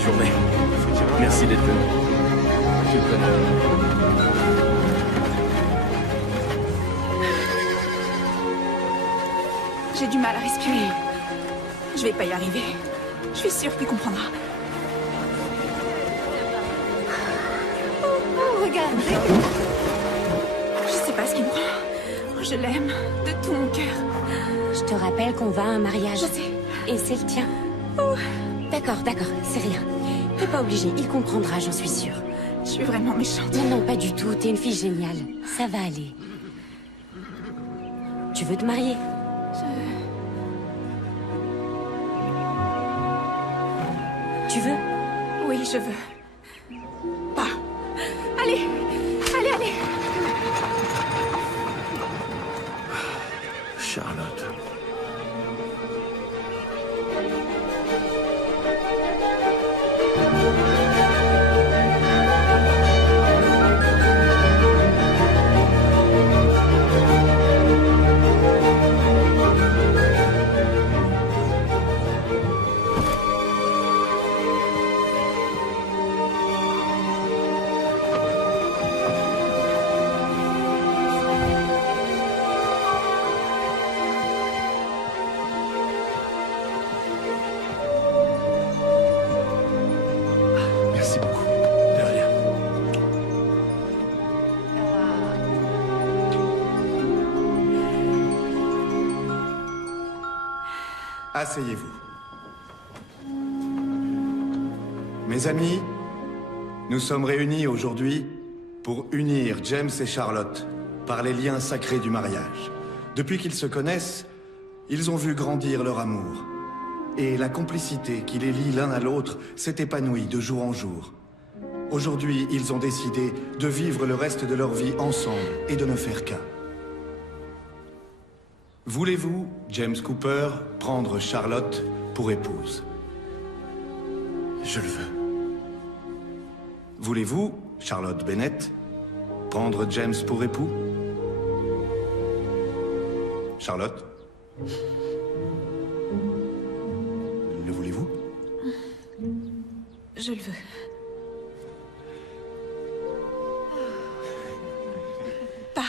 cette journée. Merci d'être venu. Tu le connais. J'ai du mal à respirer. Je vais pas y arriver. Je suis sûre qu'il comprendra. Oh, regardez. Je sais pas ce qui me prend. Je l'aime de tout mon cœur. Je te rappelle qu'on va à un mariage. Je sais. Et c'est le tien. D'accord, c'est rien. T'es pas obligé, il comprendra, j'en suis sûre. Je suis vraiment méchante. Non, pas du tout, t'es une fille géniale. Ça va aller. Tu veux te marier? Tu veux? Oui, je veux. Pas. Allez. Charlotte. Merci beaucoup. De rien. Asseyez-vous. Mes amis, nous sommes réunis aujourd'hui pour unir James et Charlotte par les liens sacrés du mariage. Depuis qu'ils se connaissent, ils ont vu grandir leur amour. Et la complicité qui les lie l'un à l'autre s'est épanouie de jour en jour. Aujourd'hui, ils ont décidé de vivre le reste de leur vie ensemble et de ne faire qu'un. Voulez-vous, James Cooper, prendre Charlotte pour épouse? Je le veux. Voulez-vous, Charlotte Bennett, prendre James pour époux? Charlotte? Le voulez-vous? Je le veux. Pas.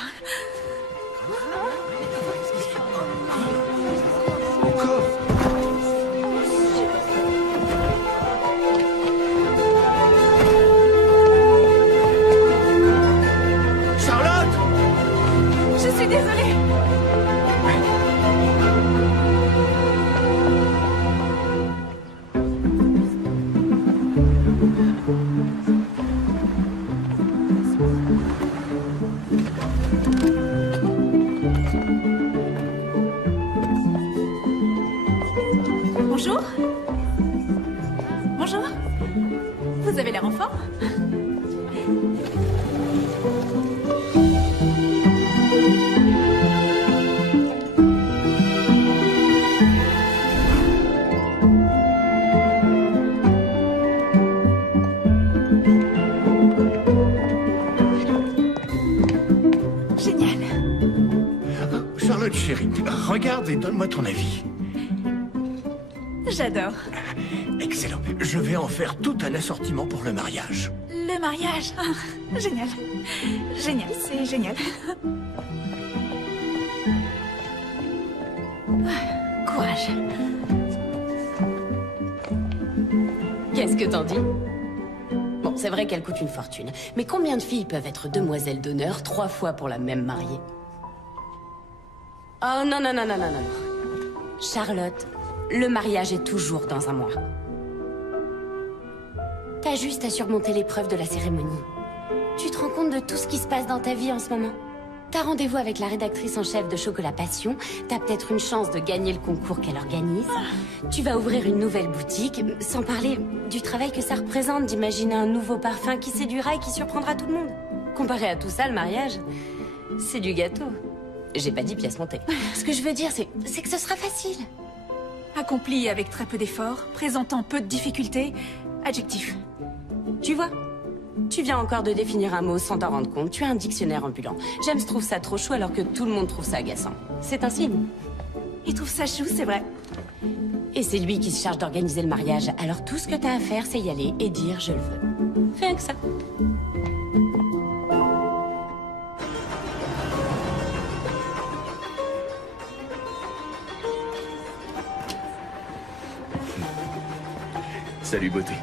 Charlotte! Je suis désolée. Bonjour. Bonjour. Vous avez l'air en forme. Génial. Charlotte, chérie, regarde et donne-moi ton avis. J'adore. Excellent. Je vais en faire tout un assortiment pour le mariage. Le mariage. Ah, génial. Génial, c'est génial. Ah, courage. Qu'est-ce que t'en dis? Bon, c'est vrai qu'elle coûte une fortune. Mais combien de filles peuvent être demoiselles d'honneur 3 fois pour la même mariée? Oh non. Charlotte, le mariage est toujours dans un mois. T'as juste à surmonter l'épreuve de la cérémonie. Tu te rends compte de tout ce qui se passe dans ta vie en ce moment? T'as rendez-vous avec la rédactrice en chef de Chocolat Passion. T'as peut-être une chance de gagner le concours qu'elle organise. Tu vas ouvrir une nouvelle boutique, sans parler du travail que ça représente d'imaginer un nouveau parfum qui séduira et qui surprendra tout le monde. Comparé à tout ça, le mariage, c'est du gâteau. J'ai pas dit pièce montée. Ce que je veux dire, c'est que ce sera facile. Accompli avec très peu d'efforts, présentant peu de difficultés. Adjectif. Tu vois? Tu viens encore de définir un mot sans t'en rendre compte. Tu as un dictionnaire ambulant. James trouve ça trop chou alors que tout le monde trouve ça agaçant. C'est un signe. Il trouve ça chou, c'est vrai. Et c'est lui qui se charge d'organiser le mariage. Alors tout ce que t'as à faire, c'est y aller et dire je le veux. Rien que ça. Salut, beauté.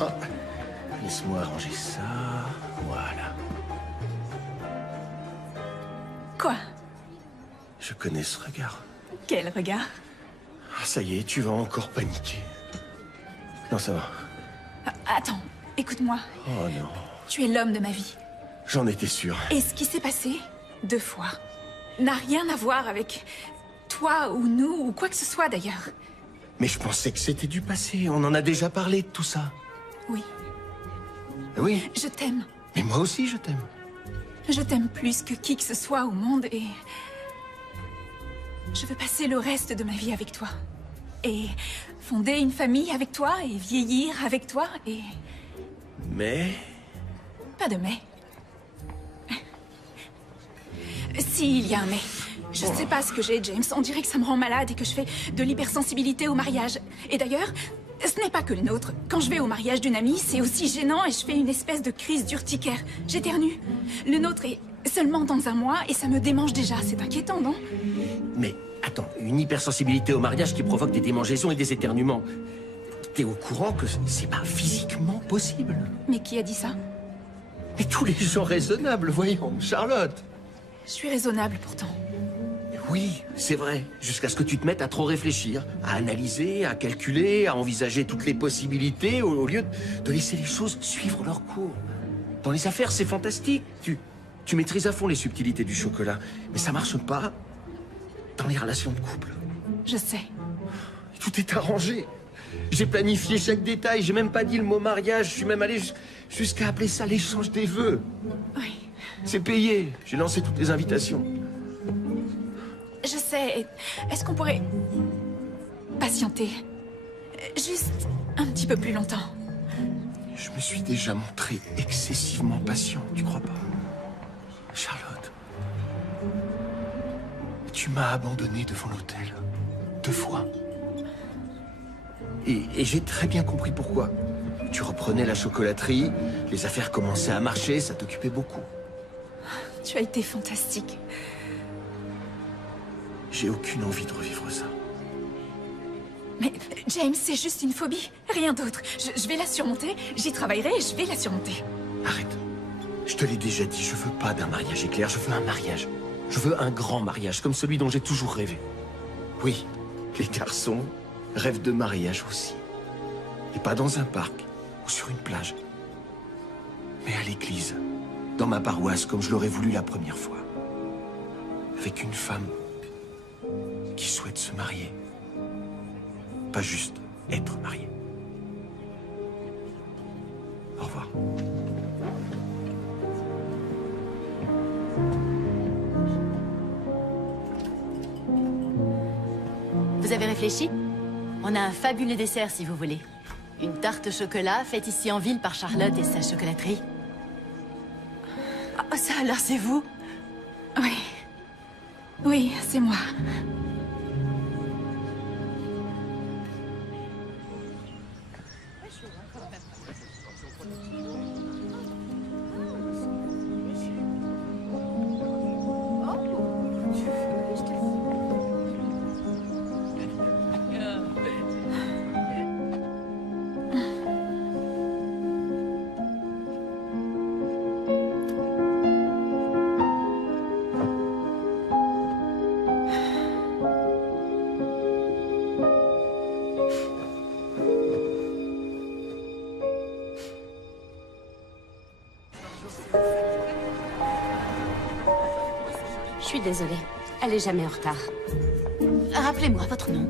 Oh, laisse-moi arranger ça. Voilà. Quoi? Je connais ce regard. Quel regard? Ah, ça y est, tu vas encore paniquer. Non, ça va. Attends, écoute-moi. Oh non, Tu es l'homme de ma vie. j'en étais sûr. Et ce qui s'est passé, 2 fois, n'a rien à voir avec toi ou nous ou quoi que ce soit d'ailleurs. Mais je pensais que c'était du passé. On en a déjà parlé de tout ça. Oui, Oui, je t'aime. mais moi aussi je t'aime. Je t'aime plus que qui que ce soit au monde et... je veux passer le reste de ma vie avec toi. Et fonder une famille avec toi et vieillir avec toi et... Mais... Pas de mais. Si, il y a un mais. Je sais pas ce que j'ai, James. On dirait que ça me rend malade et que je fais de l'hypersensibilité au mariage. Et d'ailleurs, ce n'est pas que le nôtre. Quand je vais au mariage d'une amie, c'est aussi gênant et je fais une espèce de crise d'urticaire. J'éternue. Le nôtre est seulement dans un mois et ça me démange déjà. C'est inquiétant, non? Mais, attends, une hypersensibilité au mariage qui provoque des démangeaisons et des éternuements. T'es au courant que c'est pas physiquement possible? Mais qui a dit ça? Mais tous les gens raisonnables, voyons, Charlotte. Je suis raisonnable pourtant. Oui, c'est vrai. Jusqu'à ce que tu te mettes à trop réfléchir, à analyser, à calculer, à envisager toutes les possibilités, au lieu de laisser les choses suivre leur cours. Dans les affaires, c'est fantastique. Tu maîtrises à fond les subtilités du chocolat. Mais ça marche pas dans les relations de couple. Je sais. Tout est arrangé. J'ai planifié chaque détail. J'ai même pas dit le mot mariage. Je suis même allé jusqu'à appeler ça l'échange des vœux. Oui. C'est payé. J'ai lancé toutes les invitations. Je sais. Est-ce qu'on pourrait... patienter? Juste un petit peu plus longtemps. Je me suis déjà montré excessivement patient, tu crois pas? Charlotte, tu m'as abandonné devant l'hôtel 2 fois. Et j'ai très bien compris pourquoi. Tu reprenais la chocolaterie, les affaires commençaient à marcher, ça t'occupait beaucoup. Tu as été fantastique. J'ai aucune envie de revivre ça. Mais James, c'est juste une phobie, rien d'autre. Je vais la surmonter, j'y travaillerai et je vais la surmonter. Arrête. Je te l'ai déjà dit, je veux pas d'un mariage éclair, je veux un mariage. Je veux un grand mariage, comme celui dont j'ai toujours rêvé. Oui, les garçons rêvent de mariage aussi. Et pas dans un parc ou sur une plage. Mais à l'église, dans ma paroisse, comme je l'aurais voulu la première fois. Avec une femme qui souhaite se marier. Pas juste être mariée. Au revoir. Vous avez réfléchi? On a un fabuleux dessert si vous voulez. Une tarte au chocolat faite ici en ville par Charlotte et sa chocolaterie. Ah, ça alors c'est vous? Oui. Oui, c'est moi. Je suis désolée. Elle est jamais en retard. Rappelez-moi votre nom.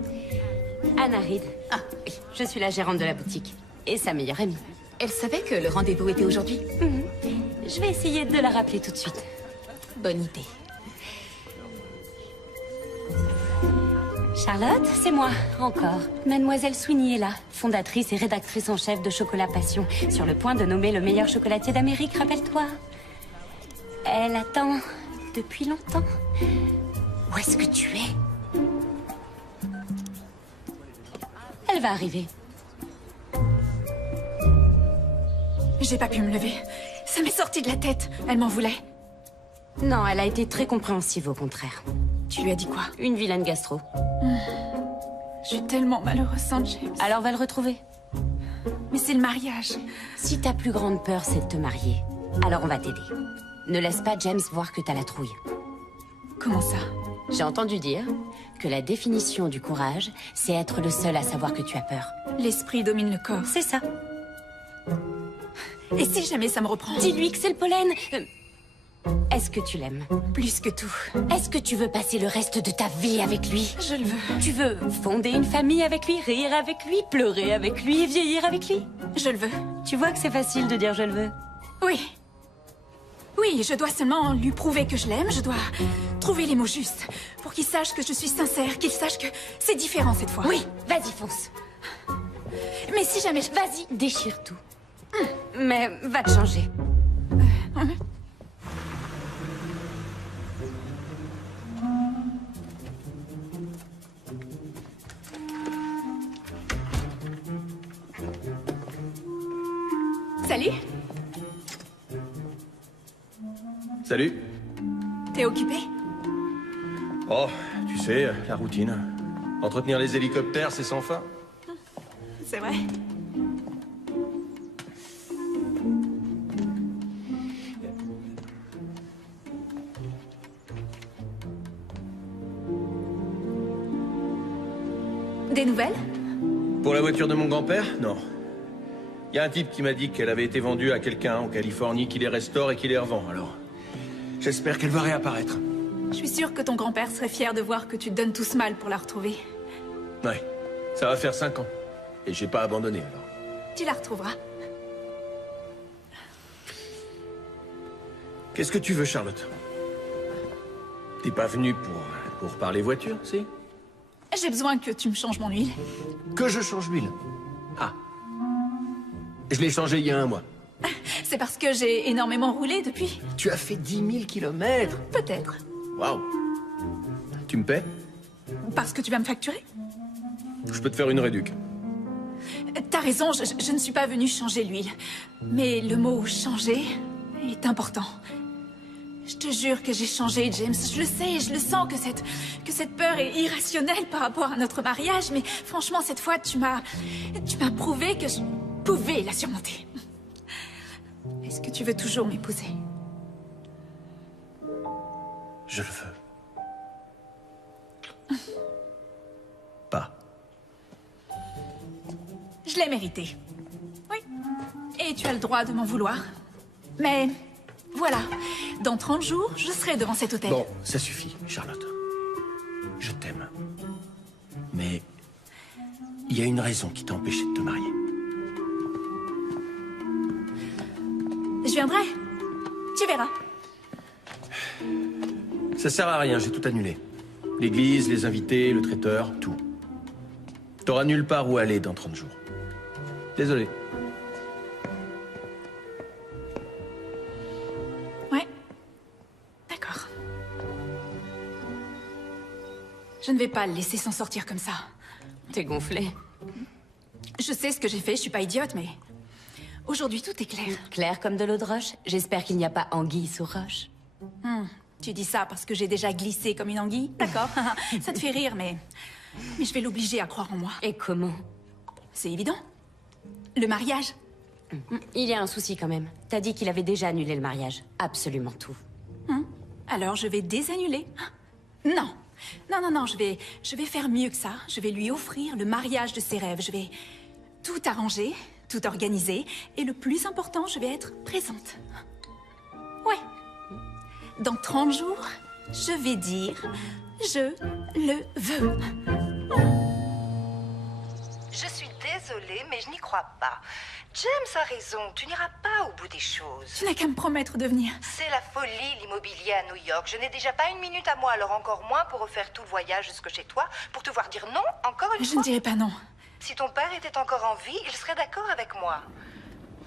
Anna Reed. Ah, Oui, je suis la gérante de la boutique. Et sa meilleure amie. elle savait que le rendez-vous était aujourd'hui? Je vais essayer de la rappeler tout de suite. Bonne idée. Charlotte, c'est moi, encore. Mademoiselle Sweeney est là, fondatrice et rédactrice en chef de Chocolat Passion, sur le point de nommer le meilleur chocolatier d'Amérique, rappelle-toi. Elle attend depuis longtemps. Où est-ce que tu es? Elle va arriver. J'ai pas pu me lever. Ça m'est sorti de la tête. Elle m'en voulait. Non, elle a été très compréhensive, au contraire. Tu lui as dit quoi? Une vilaine gastro. Je suis tellement malheureuse sans James. Alors va le retrouver. Mais c'est le mariage. Si ta plus grande peur, c'est de te marier, alors on va t'aider. Ne laisse pas James voir que t'as la trouille. Comment ça? J'ai entendu dire que la définition du courage, c'est être le seul à savoir que tu as peur. L'esprit domine le corps. C'est ça. Et si jamais ça me reprend? Dis-lui que c'est le pollen. Est-ce que tu l'aimes? Plus que tout. Est-ce que tu veux passer le reste de ta vie avec lui? Je le veux. Tu veux fonder une famille avec lui, rire avec lui, pleurer avec lui et vieillir avec lui? Je le veux. Tu vois que c'est facile de dire je le veux. Oui. Oui, je dois seulement lui prouver que je l'aime. Je dois trouver les mots justes pour qu'il sache que je suis sincère, qu'il sache que c'est différent cette fois. Oui, vas-y, fonce. Mais si jamais je... Vas-y, déchire tout. Mais va te changer. Salut. Salut. T'es occupé? Oh, tu sais, la routine. Entretenir les hélicoptères, c'est sans fin. C'est vrai. Des nouvelles? Pour la voiture de mon grand-père? Non. Il y a un type qui m'a dit qu'elle avait été vendue à quelqu'un en Californie qui les restaure et qui les revend, alors... J'espère qu'elle va réapparaître. Je suis sûre que ton grand-père serait fier de voir que tu te donnes tout ce mal pour la retrouver. Ouais, ça va faire 5 ans. Et j'ai pas abandonné, alors. Tu la retrouveras. Qu'est-ce que tu veux, Charlotte? T'es pas venue pour parler voiture, si? J'ai besoin que tu me changes mon huile. Que je change l'huile? Ah. Je l'ai changée il y a 1 mois. C'est parce que j'ai énormément roulé depuis? Tu as fait 10 000 kilomètres. Peut-être. Waouh. Tu me paies? Parce que tu vas me facturer? Je peux te faire une réduc. T'as raison, je ne suis pas venue changer l'huile. Mais le mot « changer » est important. Je te jure que j'ai changé, James. Je le sais, je le sens que cette peur est irrationnelle par rapport à notre mariage. Mais franchement, cette fois, tu m'as prouvé que je pouvais la surmonter. Est-ce que tu veux toujours m'épouser? Je le veux. Pas. Je l'ai mérité. Oui. Et tu as le droit de m'en vouloir. Mais voilà, dans 30 jours, je serai devant cet hôtel. Bon, ça suffit, Charlotte. Je t'aime. Mais il y a une raison qui t'a empêché de te marier. Je viendrai. Tu verras. Ça sert à rien, j'ai tout annulé. L'église, les invités, le traiteur, tout. T'auras nulle part où aller dans 30 jours. Désolé. Ouais. D'accord. Je ne vais pas le laisser s'en sortir comme ça. T'es gonflé. Je sais ce que j'ai fait, je suis pas idiote, mais... Aujourd'hui, tout est clair. Clair comme de l'eau de roche. J'espère qu'il n'y a pas anguille sous roche. Tu dis ça parce que j'ai déjà glissé comme une anguille? D'accord. Ça te fait rire, mais je vais l'obliger à croire en moi. Et comment? C'est évident. Le mariage. Il y a un souci quand même. T'as dit qu'il avait déjà annulé le mariage. Absolument tout. Alors je vais désannuler. Non. Non, je vais faire mieux que ça. Je vais lui offrir le mariage de ses rêves. Je vais tout arranger, tout organiser. Et le plus important, je vais être présente. Ouais. Dans 30 jours, je vais dire « Je le veux ». Je suis désolée, mais je n'y crois pas. James a raison, tu n'iras pas au bout des choses. Tu n'as qu'à me promettre de venir. C'est la folie, l'immobilier à New York. Je n'ai déjà pas une minute à moi, alors encore moins pour refaire tout le voyage jusque chez toi, pour te voir dire non encore une Je fois. ne dirai pas non. Si ton père était encore en vie, il serait d'accord avec moi.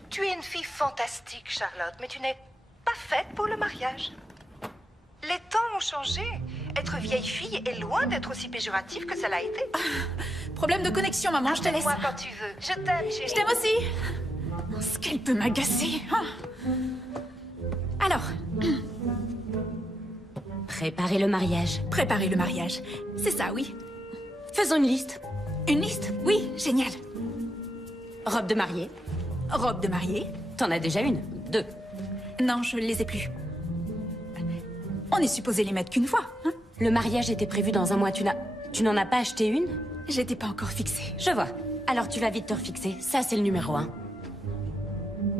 Tu es une fille fantastique, Charlotte, mais tu n'es pas faite pour le mariage. Les temps ont changé. Être vieille fille est loin d'être aussi péjoratif que ça l'a été. Problème de connexion, maman, je te laisse. Appelle-moi quand tu veux. Je t'aime, chérie. Je t'aime aussi. Ce qu'elle peut m'agacer. Alors, Préparer le mariage. préparer le mariage. C'est ça, oui. Faisons une liste. Une liste? Oui, génial. Robe de mariée. Robe de mariée? T'en as déjà une. 2. Non, je les ai plus. On est supposé les mettre qu'une fois, hein? Le mariage était prévu dans un mois. Tu n'en as pas acheté une? J'étais pas encore fixée. Je vois. Alors tu vas vite te refixer. Ça, c'est le numéro 1.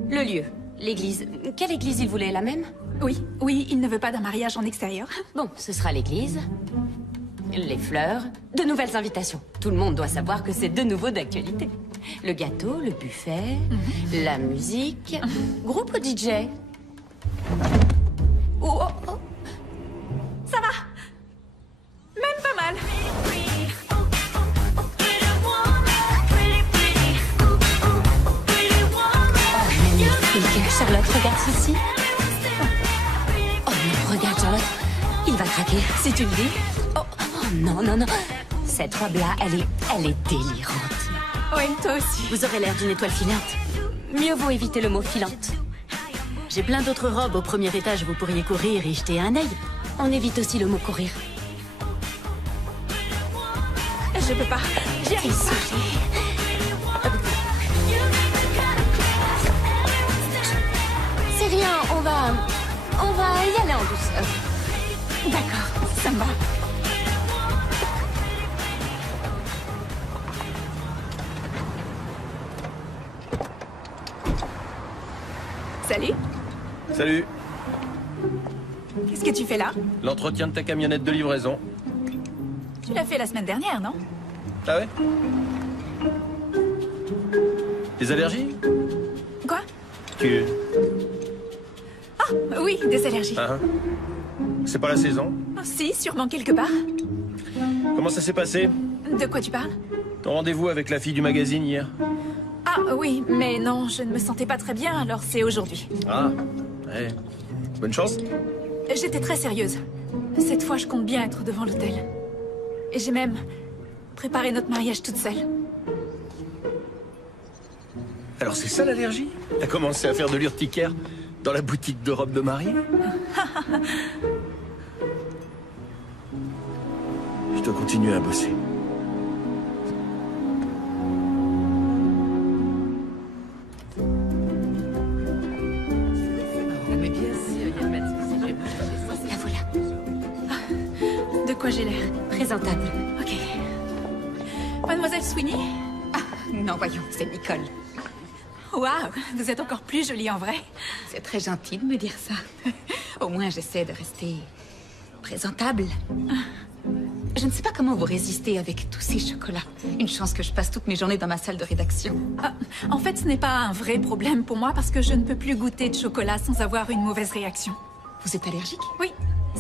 Le lieu. L'église. Quelle église il voulait? La même? Oui, il ne veut pas d'un mariage en extérieur. Bon, ce sera l'église. Les fleurs. De nouvelles invitations. Tout le monde doit savoir que c'est de nouveau d'actualité. Le gâteau, le buffet, la musique. Groupe ou DJ? Oh. Ça va. Même pas mal. Magnifique. Charlotte, regarde ceci. Oh non, regarde Charlotte. Il va craquer. Si tu le dis. Oh non. Cette robe-là, elle est délirante. Oui, toi aussi. Vous aurez l'air d'une étoile filante. Mieux vaut éviter le mot filante. J'ai plein d'autres robes au premier étage, vous pourriez courir et jeter un œil. On évite aussi le mot courir. Je peux pas. J'y arrive pas. C'est rien, on va y aller en douceur. D'accord, ça me va. Salut. Salut. Qu'est-ce que tu fais là? L'entretien de ta camionnette de livraison. Tu l'as fait la semaine dernière, non? Ah ouais? Des allergies? Quoi? Tu... Ah, oui, des allergies. Ah, c'est pas la saison? Oh, si, sûrement quelque part. Comment ça s'est passé? De quoi tu parles? Ton rendez-vous avec la fille du magazine hier? Ah, oui, mais non, je ne me sentais pas très bien, alors c'est aujourd'hui. Ah, ouais. Bonne chance. J'étais très sérieuse. Cette fois, je compte bien être devant l'hôtel. Et j'ai même préparé notre mariage toute seule. Alors c'est ça l'allergie? T'as commencé à faire de l'urticaire dans la boutique de robes de mariée? Je dois continuer à bosser. La voilà. De quoi j'ai l'air? Présentable. Ok. Mademoiselle Sweeney? Non, voyons, c'est Nicole. Waouh, vous êtes encore plus jolie en vrai. C'est très gentil de me dire ça. Au moins, j'essaie de rester présentable. Je ne sais pas comment vous résistez avec tous ces chocolats. Une chance que je passe toutes mes journées dans ma salle de rédaction. Ah, en fait, ce n'est pas un vrai problème pour moi parce que je ne peux plus goûter de chocolat sans avoir une mauvaise réaction. Vous êtes allergique? Oui,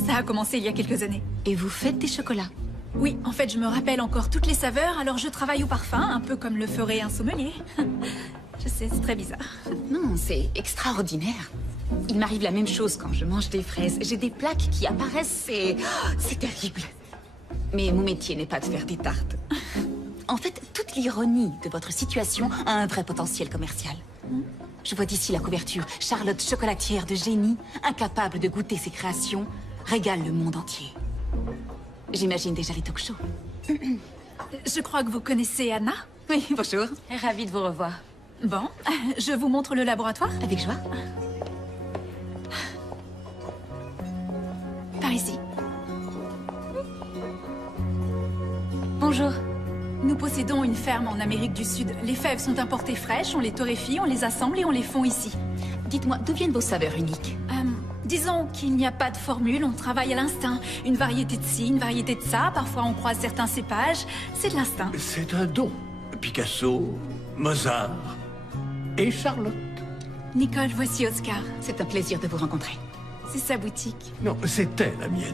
ça a commencé il y a quelques années. Et vous faites des chocolats? Oui, en fait, je me rappelle encore toutes les saveurs, alors je travaille au parfum, un peu comme le ferait un sommelier. Je sais, c'est très bizarre. Non, c'est extraordinaire. Il m'arrive la même chose quand je mange des fraises. J'ai des plaques qui apparaissent, c'est terrible. Mais mon métier n'est pas de faire des tartes. En fait, toute l'ironie de votre situation a un vrai potentiel commercial. Je vois d'ici la couverture. Charlotte, chocolatière de génie, incapable de goûter ses créations, régale le monde entier. J'imagine déjà les talk-shows. Je crois que vous connaissez Anna? Oui, bonjour. Ravie de vous revoir. Bon, je vous montre le laboratoire? Avec joie. Par ici. Bonjour. Nous possédons une ferme en Amérique du Sud. Les fèves sont importées fraîches, on les torréfie, on les assemble et on les fond ici. Dites-moi, d'où viennent vos saveurs uniques? Disons qu'il n'y a pas de formule, on travaille à l'instinct. Une variété de ci, une variété de ça, parfois on croise certains cépages. C'est de l'instinct. C'est un don. Picasso, Mozart et Charlotte. Nicole, voici Oscar. C'est un plaisir de vous rencontrer. C'est sa boutique. Non, c'était la mienne.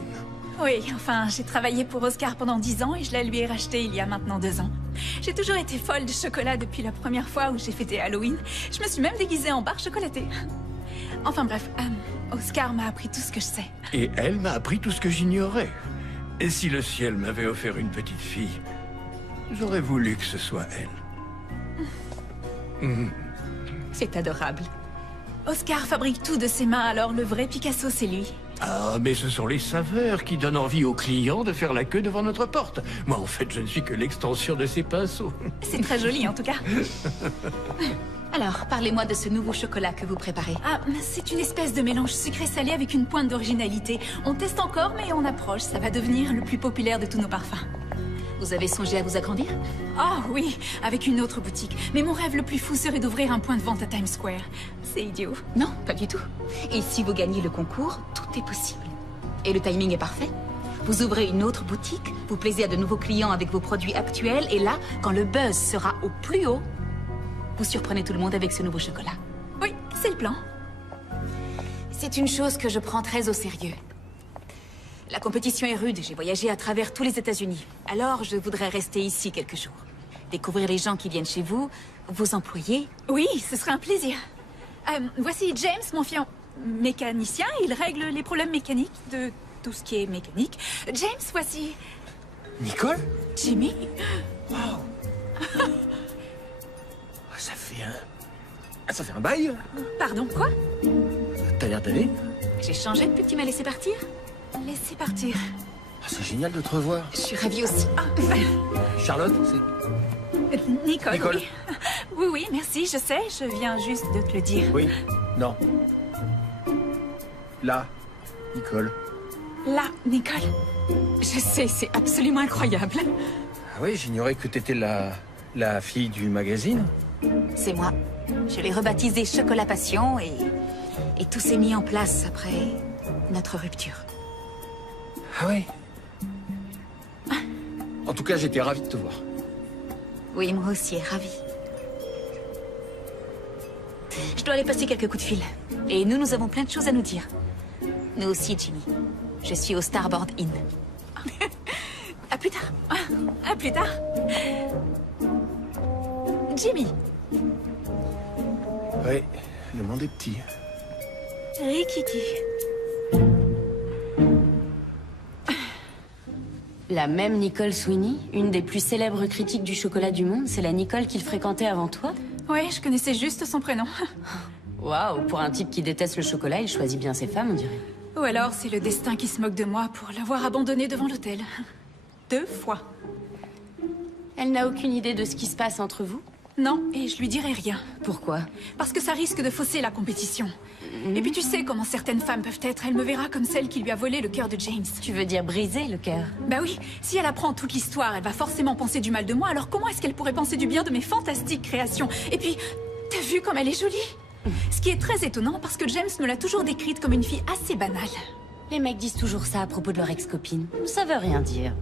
Oui, enfin, j'ai travaillé pour Oscar pendant 10 ans et je la lui ai rachetée il y a maintenant 2 ans. J'ai toujours été folle de chocolat depuis la première fois où j'ai fêté Halloween. Je me suis même déguisée en barre chocolatée. Enfin bref, Oscar m'a appris tout ce que je sais. Et elle m'a appris tout ce que j'ignorais. Et si le ciel m'avait offert une petite fille, j'aurais voulu que ce soit elle. C'est adorable. Oscar fabrique tout de ses mains, alors le vrai Picasso, c'est lui. Ah, mais ce sont les saveurs qui donnent envie aux clients de faire la queue devant notre porte. Moi, en fait, je ne suis que l'extension de ces pinceaux. C'est très joli, en tout cas. Alors, parlez-moi de ce nouveau chocolat que vous préparez. Ah, c'est une espèce de mélange sucré-salé avec une pointe d'originalité. On teste encore, mais on approche. Ça va devenir le plus populaire de tous nos parfums. Vous avez songé à vous agrandir? Ah oui, avec une autre boutique. Mais mon rêve le plus fou serait d'ouvrir un point de vente à Times Square. C'est idiot. Non, pas du tout. Et si vous gagnez le concours, tout est possible. Et le timing est parfait. Vous ouvrez une autre boutique, vous plaisez à de nouveaux clients avec vos produits actuels, et là, quand le buzz sera au plus haut, vous surprenez tout le monde avec ce nouveau chocolat. Oui, c'est le plan. C'est une chose que je prends très au sérieux. La compétition est rude, j'ai voyagé à travers tous les États-Unis. Alors, je voudrais rester ici quelques jours. Découvrir les gens qui viennent chez vous, vos employés. Oui, ce serait un plaisir. Voici James, mon fiancé mécanicien. Il règle les problèmes mécaniques de tout ce qui est mécanique. James, voici Nicole? Jimmy. Ça fait un bail? Pardon, quoi? T'as l'air d'aller? J'ai changé depuis que tu m'as laissé partir. Laissez partir. Ah, c'est génial de te revoir. Je suis ravie aussi. Charlotte, c'est... Nicole, Nicole. oui. Oui, merci, je sais. Je viens juste de te le dire. Oui. Non. Là. Nicole. Là, Nicole. Je sais, c'est absolument incroyable. Ah oui, j'ignorais que t'étais la fille du magazine. C'est moi. Je l'ai rebaptisé Chocolat Passion et tout s'est mis en place après notre rupture. Ah oui. En tout cas, j'étais ravi de te voir. Oui, moi aussi, ravie. Je dois aller passer quelques coups de fil. Et nous avons plein de choses à nous dire. Nous aussi, Jimmy. Je suis au Starboard Inn. À plus tard. À plus tard. Jimmy. Oui, le monde est petit. Rikiki. La même Nicole Sweeney, une des plus célèbres critiques du chocolat du monde, c'est la Nicole qu'il fréquentait avant toi? Ouais, je connaissais juste son prénom. Waouh, pour un type qui déteste le chocolat, il choisit bien ses femmes, on dirait. Ou alors c'est le destin qui se moque de moi pour l'avoir abandonné devant l'hôtel. 2 fois. Elle n'a aucune idée de ce qui se passe entre vous? Non, et je lui dirai rien. Pourquoi? Parce que ça risque de fausser la compétition. Et puis tu sais comment certaines femmes peuvent être. Elle me verra comme celle qui lui a volé le cœur de James. Tu veux dire briser le cœur? Bah oui, si elle apprend toute l'histoire, elle va forcément penser du mal de moi. Alors comment est-ce qu'elle pourrait penser du bien de mes fantastiques créations? Et puis, t'as vu comme elle est jolie? Ce qui est très étonnant parce que James me l'a toujours décrite comme une fille assez banale. Les mecs disent toujours ça à propos de leur ex-copine. Ça veut rien dire.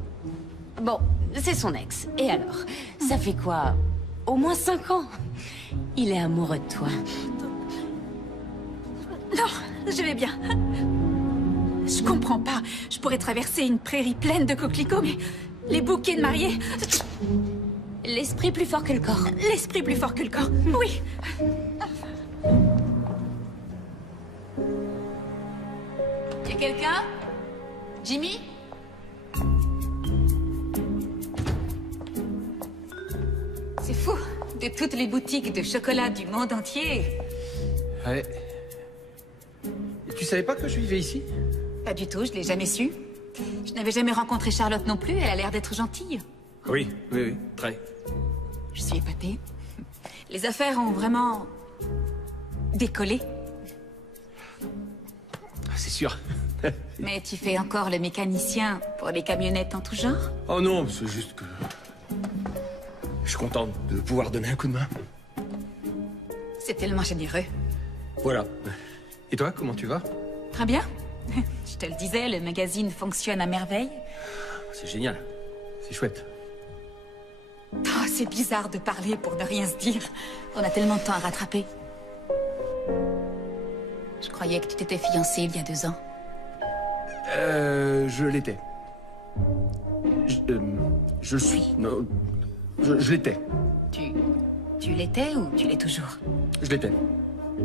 Bon, c'est son ex. Et alors? Ça fait quoi? Au moins 5 ans. Il est amoureux de toi. Non, je vais bien. Je comprends pas. Je pourrais traverser une prairie pleine de coquelicots, mais les bouquets de mariés... L'esprit plus fort que le corps. L'esprit plus fort que le corps, oui. Y a quelqu'un? Jimmy? C'est fou. De toutes les boutiques de chocolat du monde entier. Ouais. Et tu savais pas que je vivais ici? Pas du tout, je l'ai jamais su. Je n'avais jamais rencontré Charlotte non plus, elle a l'air d'être gentille. Oui, très. Je suis épatée. Les affaires ont vraiment... décollé. C'est sûr. Mais tu fais encore le mécanicien pour les camionnettes en tout genre? Oh non, c'est juste que... Je suis content de pouvoir donner un coup de main. C'est tellement généreux. Voilà. Et toi, comment tu vas? Très bien. Je te le disais, le magazine fonctionne à merveille. C'est génial. C'est chouette. Oh, c'est bizarre de parler pour ne rien se dire. On a tellement de temps à rattraper. Je croyais que tu t'étais fiancée il y a 2 ans. Je l'étais. Je le suis. Non, je l'étais. Tu l'étais ou tu l'es toujours? Je l'étais.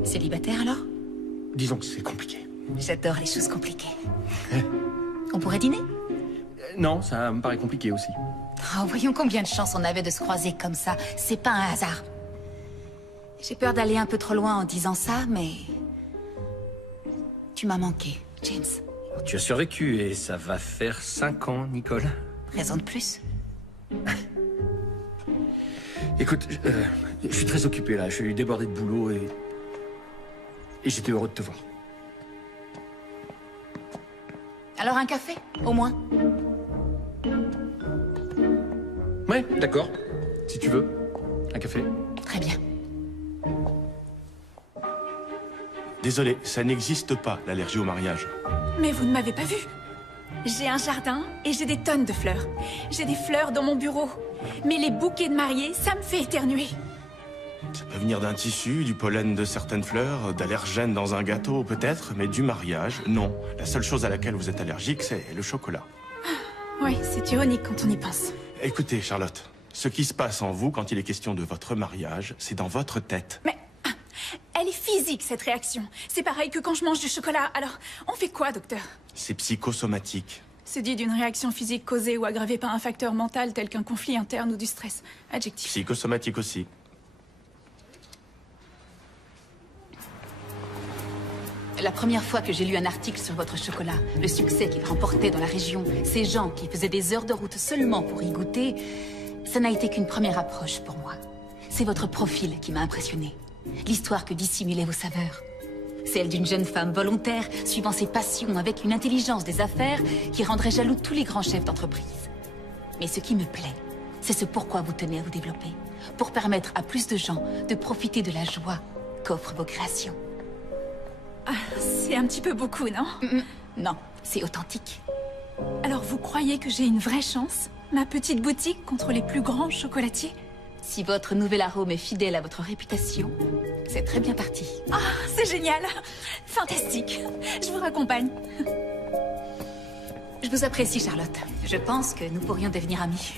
Célibataire alors? Disons que c'est compliqué. J'adore les choses compliquées. On pourrait dîner? Non, ça me paraît compliqué aussi. Oh, voyons combien de chances on avait de se croiser comme ça. C'est pas un hasard. J'ai peur d'aller un peu trop loin en disant ça, mais... Tu m'as manqué, James. Tu as survécu et ça va faire 5 ans, Nicole. Raison de plus. Écoute, je suis très occupé là, je suis débordé de boulot et j'étais heureux de te voir. Alors un café, au moins. Ouais, d'accord. Si tu veux. Un café. Très bien. Désolé, ça n'existe pas, l'allergie au mariage. Mais vous ne m'avez pas vu. J'ai un jardin et j'ai des tonnes de fleurs. J'ai des fleurs dans mon bureau. Mais les bouquets de mariés, ça me fait éternuer. Ça peut venir d'un tissu, du pollen de certaines fleurs, d'allergènes dans un gâteau peut-être, mais du mariage, non. La seule chose à laquelle vous êtes allergique, c'est le chocolat. Oui, c'est ironique quand on y pense. Écoutez, Charlotte, ce qui se passe en vous quand il est question de votre mariage, c'est dans votre tête. Mais elle est physique, cette réaction. C'est pareil que quand je mange du chocolat. Alors, on fait quoi, docteur? C'est psychosomatique. C'est dit d'une réaction physique causée ou aggravée par un facteur mental tel qu'un conflit interne ou du stress. Adjectif. Psychosomatique aussi. La première fois que j'ai lu un article sur votre chocolat, le succès qu'il remportait dans la région, ces gens qui faisaient des heures de route seulement pour y goûter, ça n'a été qu'une première approche pour moi. C'est votre profil qui m'a impressionné. L'histoire que dissimulaient vos saveurs. Celle d'une jeune femme volontaire, suivant ses passions avec une intelligence des affaires qui rendrait jaloux tous les grands chefs d'entreprise. Mais ce qui me plaît, c'est ce pourquoi vous tenez à vous développer. Pour permettre à plus de gens de profiter de la joie qu'offrent vos créations. Ah, c'est un petit peu beaucoup, non? Non, c'est authentique. Alors vous croyez que j'ai une vraie chance? Ma petite boutique contre les plus grands chocolatiers? Si votre nouvel arôme est fidèle à votre réputation, c'est très bien parti. Ah, c'est génial! Fantastique! Je vous raccompagne. Je vous apprécie, Charlotte. Je pense que nous pourrions devenir amis.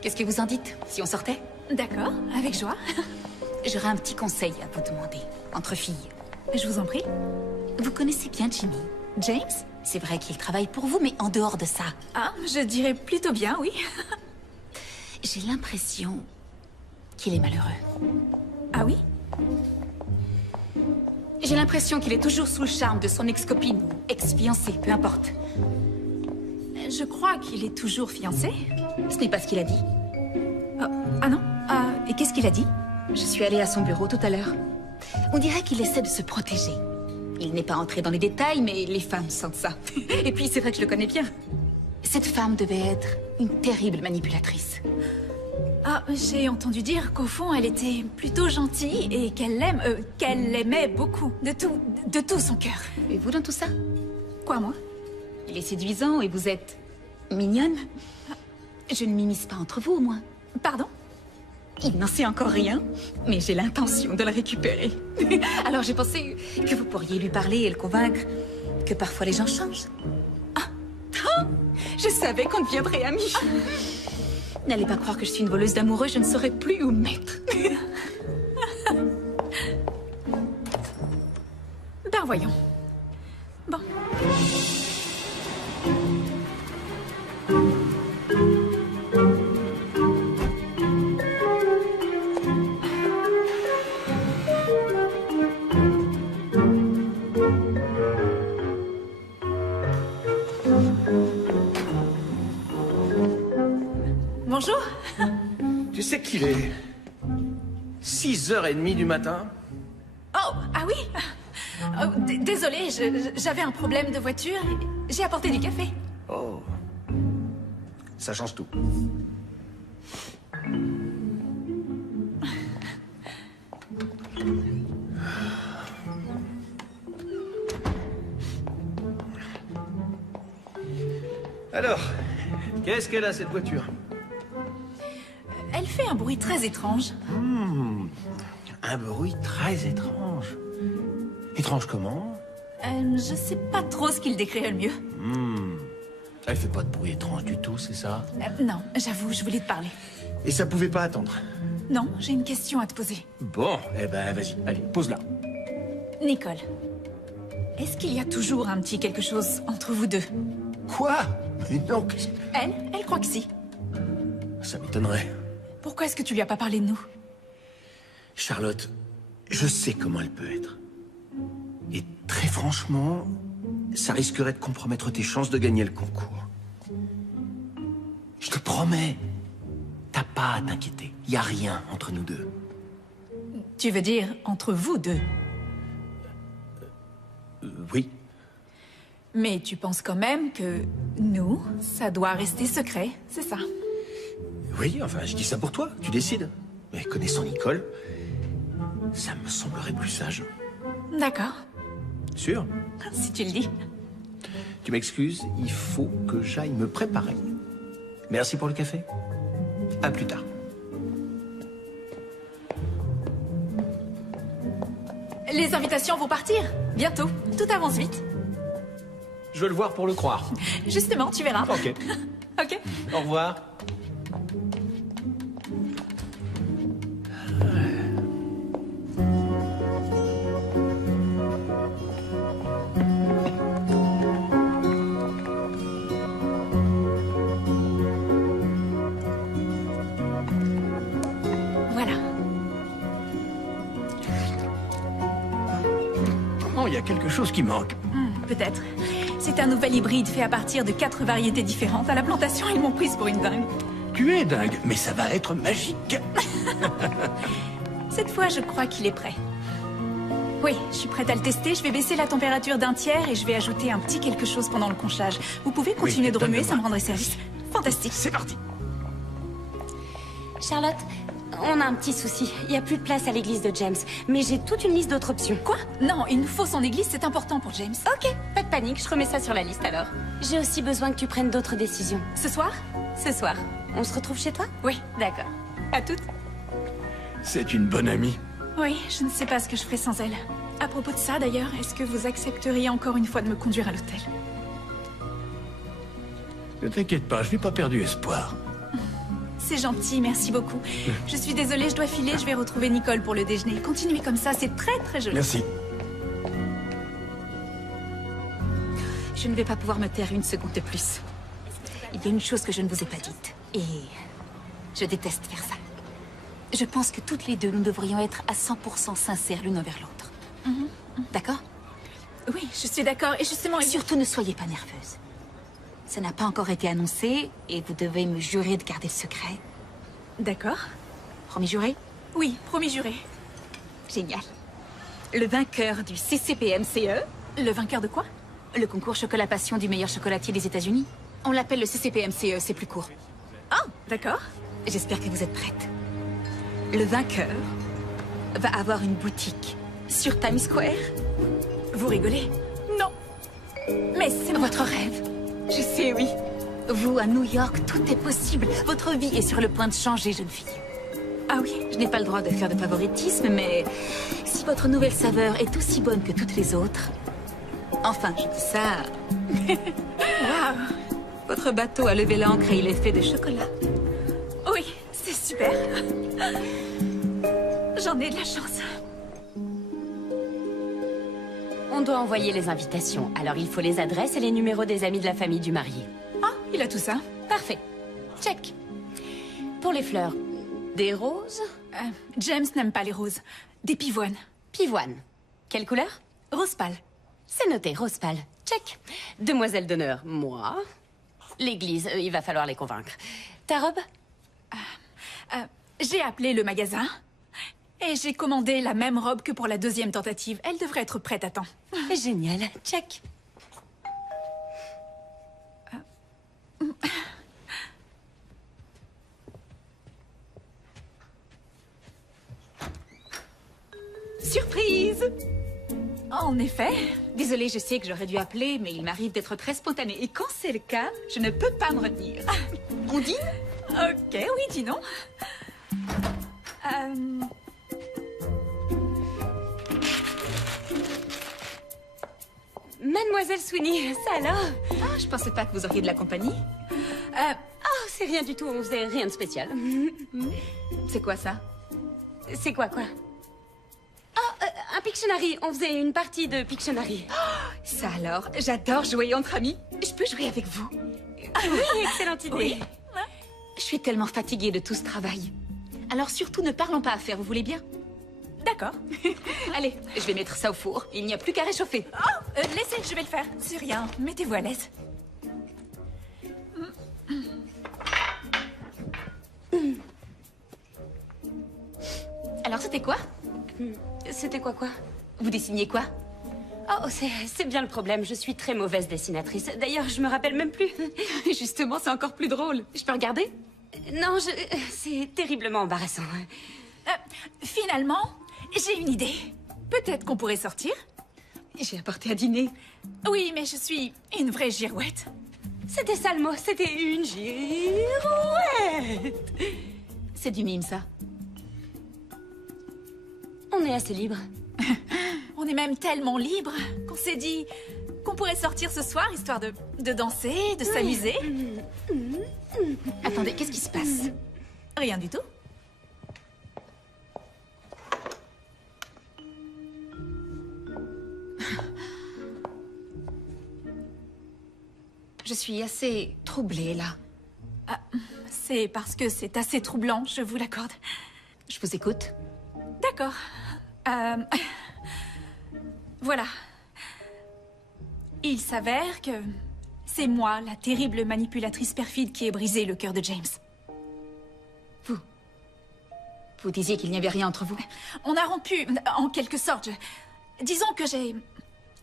Qu'est-ce que vous en dites, si on sortait? D'accord, avec joie. J'aurais un petit conseil à vous demander, entre filles. Je vous en prie. Vous connaissez bien Jimmy? James? C'est vrai qu'il travaille pour vous, mais en dehors de ça... Ah, je dirais plutôt bien, oui. J'ai l'impression qu'il est malheureux. Ah oui? J'ai l'impression qu'il est toujours sous le charme de son ex-copine ou ex-fiancée, peu importe. Je crois qu'il est toujours fiancé. Ce n'est pas ce qu'il a dit. Ah non? Ah, et qu'est-ce qu'il a dit? Je suis allée à son bureau tout à l'heure. On dirait qu'il essaie de se protéger. Il n'est pas entré dans les détails, mais les femmes sentent ça. Et puis, c'est vrai que je le connais bien. Cette femme devait être une terrible manipulatrice. Ah, j'ai entendu dire qu'au fond, elle était plutôt gentille et qu'elle l'aimait beaucoup, de tout son cœur. Et vous dans tout ça? Quoi, moi? Il est séduisant et vous êtes mignonne. Je ne m'immisce pas entre vous, au moins. Pardon? Il n'en sait encore rien, mais j'ai l'intention de le récupérer. Alors j'ai pensé que vous pourriez lui parler et le convaincre que parfois les gens changent. Ah, je savais qu'on deviendrait amis. N'allez pas croire que je suis une voleuse d'amoureux, je ne saurais plus où me mettre. Ben voyons. Bon. Bonjour. Tu sais qu'il est 6h30 du matin? Oh, ah oui. Oh, désolée, j'avais un problème de voiture. J'ai apporté du café. Oh. Ça change tout. Alors, qu'est-ce qu'elle a, cette voiture? Elle fait un bruit très étrange. Un bruit très étrange. Étrange comment? Je sais pas trop ce qu'il décrirait le mieux. Elle fait pas de bruit étrange du tout, c'est ça? Non, j'avoue, je voulais te parler. Et ça pouvait pas attendre? Non, j'ai une question à te poser. Bon, eh ben vas-y, allez, pose-la. Nicole, est-ce qu'il y a toujours un petit quelque chose entre vous deux? Quoi? Mais non, Elle croit que si. ça m'étonnerait. Pourquoi est-ce que tu lui as pas parlé de nous? Charlotte, je sais comment elle peut être. Et très franchement, ça risquerait de compromettre tes chances de gagner le concours. Je te promets, t'as pas à t'inquiéter. Y a rien entre nous deux. Tu veux dire entre vous deux? Oui. Mais tu penses quand même que nous, ça doit rester secret, c'est ça? Oui, enfin, je dis ça pour toi, tu décides. Mais connaissant Nicole, ça me semblerait plus sage. D'accord, Sûr? si tu le dis. Tu m'excuses, il faut que j'aille me préparer. Merci pour le café. À plus tard. Les invitations vont partir, bientôt. Tout avance vite. Je veux le voir pour le croire. Justement, tu verras. Ok. Ok. Au revoir. Voilà. Oh, il y a quelque chose qui manque. Peut-être. C'est un nouvel hybride fait à partir de 4 variétés différentes. À la plantation, ils m'ont prise pour une dingue. Tu es dingue, mais ça va être magique. Cette fois, je crois qu'il est prêt. Oui, je suis prête à le tester. Je vais baisser la température d'un tiers et je vais ajouter un petit quelque chose pendant le conchage. Vous pouvez continuer de remuer, ça me rendrait service. Fantastique. C'est parti. Charlotte, on a un petit souci. Il n'y a plus de place à l'église de James. Mais j'ai toute une liste d'autres options. Quoi? Non, il nous faut son église, c'est important pour James. Ok, pas de panique, je remets ça sur la liste alors. J'ai aussi besoin que tu prennes d'autres décisions. Ce soir? Ce soir, on se retrouve chez toi? Oui. D'accord. À toutes. C'est une bonne amie. Oui, je ne sais pas ce que je ferais sans elle. À propos de ça, d'ailleurs, est-ce que vous accepteriez encore une fois de me conduire à l'hôtel? Ne t'inquiète pas, je n'ai pas perdu espoir. C'est gentil, merci beaucoup. Je suis désolée, je dois filer, je vais retrouver Nicole pour le déjeuner. Continuez comme ça, c'est très très joli. Merci. Je ne vais pas pouvoir me taire une seconde de plus. Il y a une chose que je ne vous ai pas dite. Et je déteste faire ça. Je pense que toutes les deux, nous devrions être à 100% sincères l'une envers l'autre. D'accord? Oui, je suis d'accord, et justement... Surtout ne soyez pas nerveuse. Ça n'a pas encore été annoncé, et vous devez me jurer de garder le secret. D'accord. Promis juré? Oui, promis juré. Génial. Le vainqueur du CCPMCE... Le vainqueur de quoi? Le concours Chocolat Passion du meilleur chocolatier des États-Unis. On l'appelle le CCPMCE, c'est plus court. Ah, d'accord. J'espère que vous êtes prête. Le vainqueur va avoir une boutique sur Times Square. Vous rigolez? Non. Mais c'est Votre rêve. Je sais, oui. Vous, à New York, tout est possible. Votre vie est sur le point de changer, jeune fille. Ah oui? Je n'ai pas le droit de faire de favoritisme, mais si votre nouvelle saveur est aussi bonne que toutes les autres... Enfin, je dis ça... Waouh. Votre bateau a levé l'ancre et il est fait de chocolat. Oui, c'est super. J'en ai de la chance. On doit envoyer les invitations, alors il faut les adresses et les numéros des amis de la famille du marié. Ah, il a tout ça. Parfait. Check. Pour les fleurs, des roses? James n'aime pas les roses. Des pivoines. Pivoine. Quelle couleur? Rose pâle. C'est noté, rose pâle. Check. Demoiselle d'honneur, moi. L'église, il va falloir les convaincre. Ta robe? J'ai appelé le magasin et j'ai commandé la même robe que pour la deuxième tentative. Elle devrait être prête à temps. Génial. Check. Surprise! En effet. Désolée, je sais que j'aurais dû appeler, mais il m'arrive d'être très spontanée. Et quand c'est le cas, je ne peux pas me retenir. On dit? Ok, oui, dis non. Mademoiselle Sweeney, ça alors? Ah, je pensais pas que vous auriez de la compagnie. Oh, c'est rien du tout, on faisait rien de spécial. C'est quoi ça? C'est quoi? Oh, un Pictionary, on faisait une partie de Pictionary. Ça alors, j'adore jouer entre amis. Je peux jouer avec vous? Oui, excellente idée. Oui. Je suis tellement fatiguée de tout ce travail. Alors surtout, ne parlons pas affaires, vous voulez bien? D'accord. Allez, je vais mettre ça au four. Il n'y a plus qu'à réchauffer. Oh, laissez, je vais le faire. C'est rien, mettez-vous à l'aise. Alors c'était quoi? C'était quoi? Vous dessiniez quoi? Oh, c'est bien le problème. Je suis très mauvaise dessinatrice. D'ailleurs, je me rappelle même plus. Justement, c'est encore plus drôle. Je peux regarder? Non, c'est terriblement embarrassant. Finalement, j'ai une idée. Peut-être qu'on pourrait sortir? J'ai apporté à dîner. Oui, mais je suis une vraie girouette. C'était ça le mot, c'était une girouette. C'est du mime, ça. On est assez libre. On est même tellement libre qu'on s'est dit qu'on pourrait sortir ce soir, histoire de danser, de s'amuser. Attendez, qu'est-ce qui se passe? Rien du tout. Je suis assez troublée, là. C'est parce que c'est assez troublant, je vous l'accorde. Je vous écoute. D'accord. Voilà. Il s'avère que c'est moi, la terrible manipulatrice perfide, qui ai brisé le cœur de James. Vous disiez qu'il n'y avait rien entre vous. On a rompu, en quelque sorte. Disons que j'ai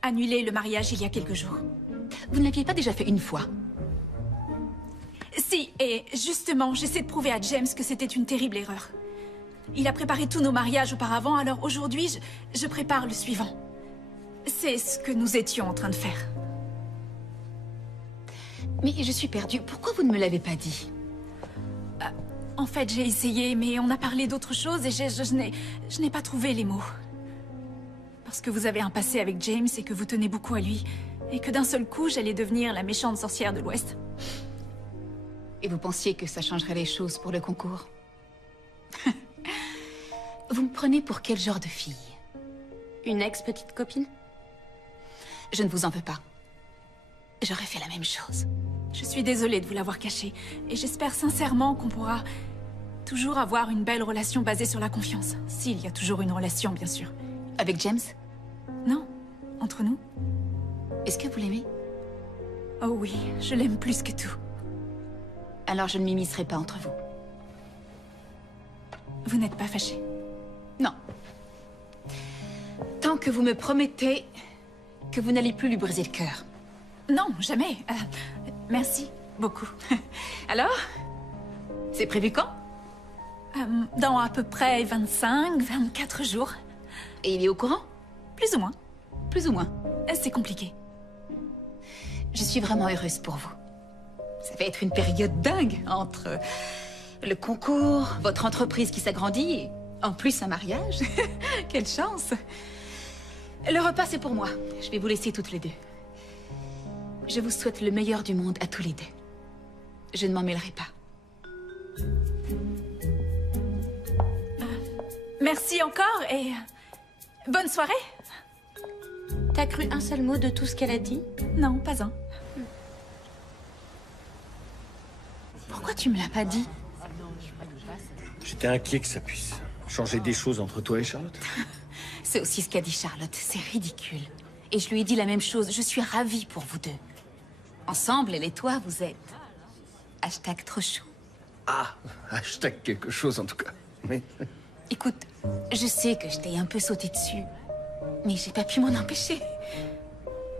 annulé le mariage il y a quelques jours. Vous ne l'aviez pas déjà fait une fois? Si, et justement, j'essaie de prouver à James que c'était une terrible erreur. Il a préparé tous nos mariages auparavant, alors aujourd'hui, je prépare le suivant. C'est ce que nous étions en train de faire. Mais je suis perdue. Pourquoi vous ne me l'avez pas dit? En fait, j'ai essayé, mais on a parlé d'autre chose et je n'ai pas trouvé les mots. Parce que vous avez un passé avec James et que vous tenez beaucoup à lui. Et que d'un seul coup, j'allais devenir la méchante sorcière de l'Ouest. Et vous pensiez que ça changerait les choses pour le concours? Vous me prenez pour quel genre de fille? Une ex-petite copine? Je ne vous en veux pas. J'aurais fait la même chose. Je suis désolée de vous l'avoir caché. Et j'espère sincèrement qu'on pourra toujours avoir une belle relation basée sur la confiance. S'il y a toujours une relation, bien sûr. Avec James? Non, entre nous. Est-ce que vous l'aimez? Oh oui, je l'aime plus que tout. Alors je ne m'immiscerai pas entre vous. Vous n'êtes pas fâché? Non. Tant que vous me promettez que vous n'allez plus lui briser le cœur. Non, jamais. Merci beaucoup. Alors? C'est prévu quand? Dans à peu près 24 jours. Et il est au courant? Plus ou moins. Plus ou moins. C'est compliqué. Je suis vraiment heureuse pour vous. Ça va être une période dingue entre le concours, votre entreprise qui s'agrandit et en plus un mariage. Quelle chance! Le repas, c'est pour moi. Je vais vous laisser toutes les deux. Je vous souhaite le meilleur du monde à tous les deux. Je ne m'en mêlerai pas. Merci encore et bonne soirée. T'as cru un seul mot de tout ce qu'elle a dit? Non, pas un. Pourquoi tu me l'as pas dit? J'étais inquiet que ça puisse changer des choses entre toi et Charlotte. C'est aussi ce qu'a dit Charlotte. C'est ridicule. Et je lui ai dit la même chose. Je suis ravie pour vous deux. Ensemble, elle et toi, vous êtes... # trop chou. Ah, hashtag quelque chose en tout cas. Oui. Écoute, je sais que je t'ai un peu sauté dessus, mais j'ai pas pu m'en empêcher.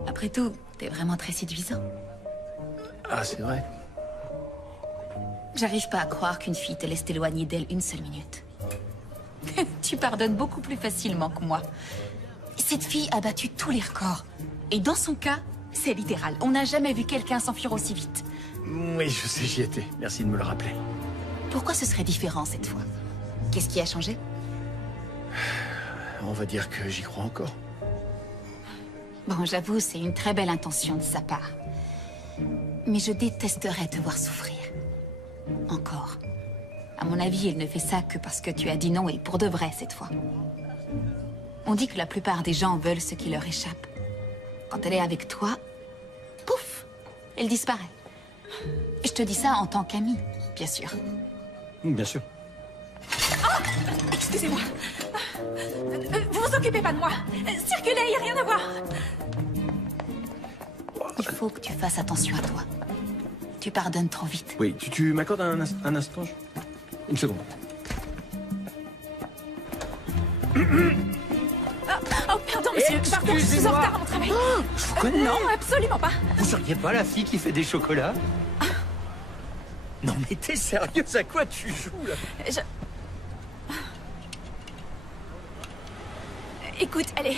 Après tout, t'es vraiment très séduisant. Ah, c'est vrai. J'arrive pas à croire qu'une fille te laisse t'éloigner d'elle une seule minute. Tu pardonnes beaucoup plus facilement que moi. Cette fille a battu tous les records. Et dans son cas, c'est littéral. On n'a jamais vu quelqu'un s'enfuir aussi vite. Oui, je sais, j'y étais. Merci de me le rappeler. Pourquoi ce serait différent cette fois? Qu'est-ce qui a changé? On va dire que j'y crois encore. Bon, j'avoue, c'est une très belle intention de sa part. Mais je détesterais te voir souffrir. Encore. À mon avis, elle ne fait ça que parce que tu as dit non et pour de vrai cette fois. On dit que la plupart des gens veulent ce qui leur échappe. Quand elle est avec toi, pouf, elle disparaît. Je te dis ça en tant qu'ami, bien sûr. Bien sûr. Excusez-moi. Vous vous occupez pas de moi. Circulez, y a rien à voir. Il faut que tu fasses attention à toi. Tu pardonnes trop vite. Oui, tu m'accordes un instant Une seconde. Oh, pardon, monsieur. Pardon, je suis en retard à mon travail. Je vous connais. Non, absolument pas. Vous seriez pas la fille qui fait des chocolats? Non mais t'es sérieuse? À quoi tu joues là? Écoute, elle est...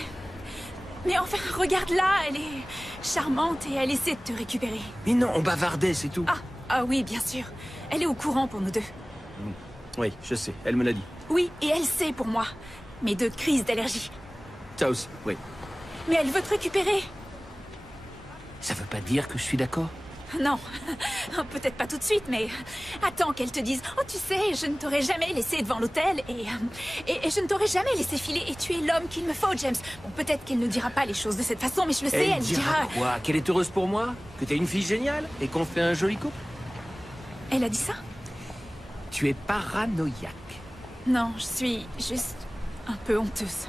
Mais enfin, regarde-la, elle est charmante et elle essaie de te récupérer. Mais non, on bavardait, c'est tout. Ah oui, bien sûr. Elle est au courant pour nous deux. Oui, je sais, elle me l'a dit. Oui, et elle sait pour moi. Mes 2 crises d'allergie. Ça aussi, oui. Mais elle veut te récupérer. Ça veut pas dire que je suis d'accord? Non, peut-être pas tout de suite, mais attends qu'elle te dise « Oh, tu sais, je ne t'aurais jamais laissé devant l'hôtel et je ne t'aurais jamais laissé filer et tu es l'homme qu'il me faut, James. » Bon, peut-être qu'elle ne dira pas les choses de cette façon, mais je le sais, elle dira... quoi? Qu'elle est heureuse pour moi? Que t'es une fille géniale? Et qu'on fait un joli couple? Elle a dit ça? Tu es paranoïaque. Non, je suis juste un peu honteuse.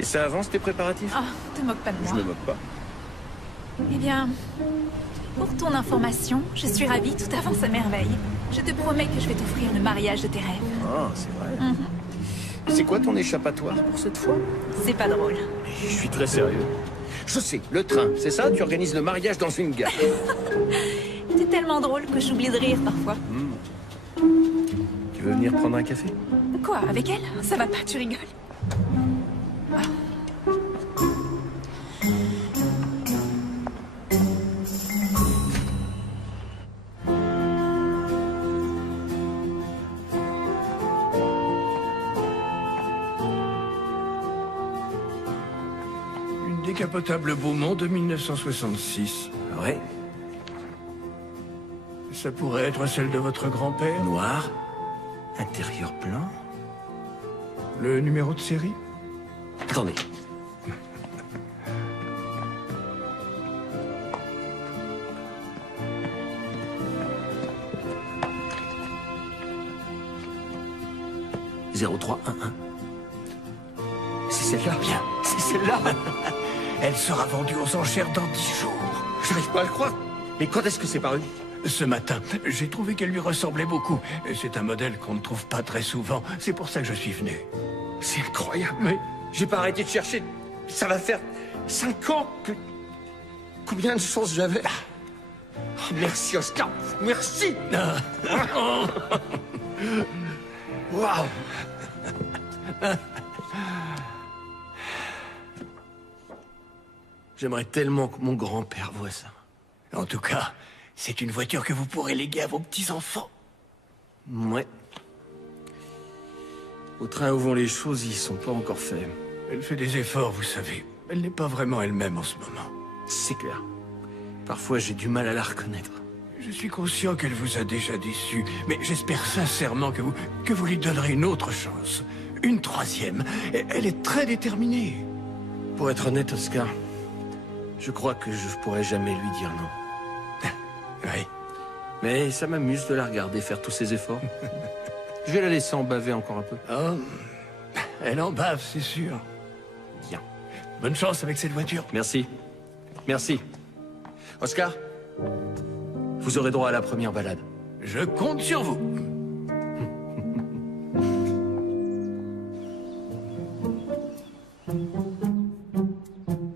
Et ça avance tes préparatifs? Ah, te moque pas de moi. Je me moque pas. Eh bien... Pour ton information, je suis ravie, tout avance à merveille. Je te promets que je vais t'offrir le mariage de tes rêves. Ah, c'est vrai. C'est quoi ton échappatoire pour cette fois? C'est pas drôle. Je suis très sérieux. Je sais, le train, c'est ça? Tu organises le mariage dans une gare. T'es tellement drôle que j'oublie de rire parfois. Tu veux venir prendre un café? Quoi, avec elle? Ça va pas, tu rigoles? Décapotable Beaumont de 1966. Ouais. Ça pourrait être celle de votre grand-père? Noir. Intérieur blanc. Le numéro de série? Attendez. « 0311. C'est celle-là. Bien, c'est celle-là. Elle sera vendue aux enchères dans 10 jours. J'arrive pas à le croire. Mais quand est-ce que c'est paru? Ce matin, j'ai trouvé qu'elle lui ressemblait beaucoup. C'est un modèle qu'on ne trouve pas très souvent. C'est pour ça que je suis venu. C'est incroyable. Oui. J'ai pas arrêté de chercher. Ça va faire 5 ans que... Combien de chances j'avais? Oh, merci, Oscar. Merci. Waouh. J'aimerais tellement que mon grand-père voie ça. En tout cas, c'est une voiture que vous pourrez léguer à vos petits-enfants. Ouais. Au train où vont les choses, ils sont pas encore faits. Elle fait des efforts, vous savez. Elle n'est pas vraiment elle-même en ce moment. C'est clair. Parfois, j'ai du mal à la reconnaître. Je suis conscient qu'elle vous a déjà déçu, mais j'espère sincèrement que vous lui donnerez une autre chance. Une 3e. Elle est très déterminée. Pour être honnête, Oscar, je crois que je pourrais jamais lui dire non. Oui. Mais ça m'amuse de la regarder faire tous ces efforts. Je vais la laisser en baver encore un peu. Oh, elle en bave, c'est sûr. Bien. Bonne chance avec cette voiture. Merci. Merci. Oscar, vous aurez droit à la première balade. Je compte sur vous.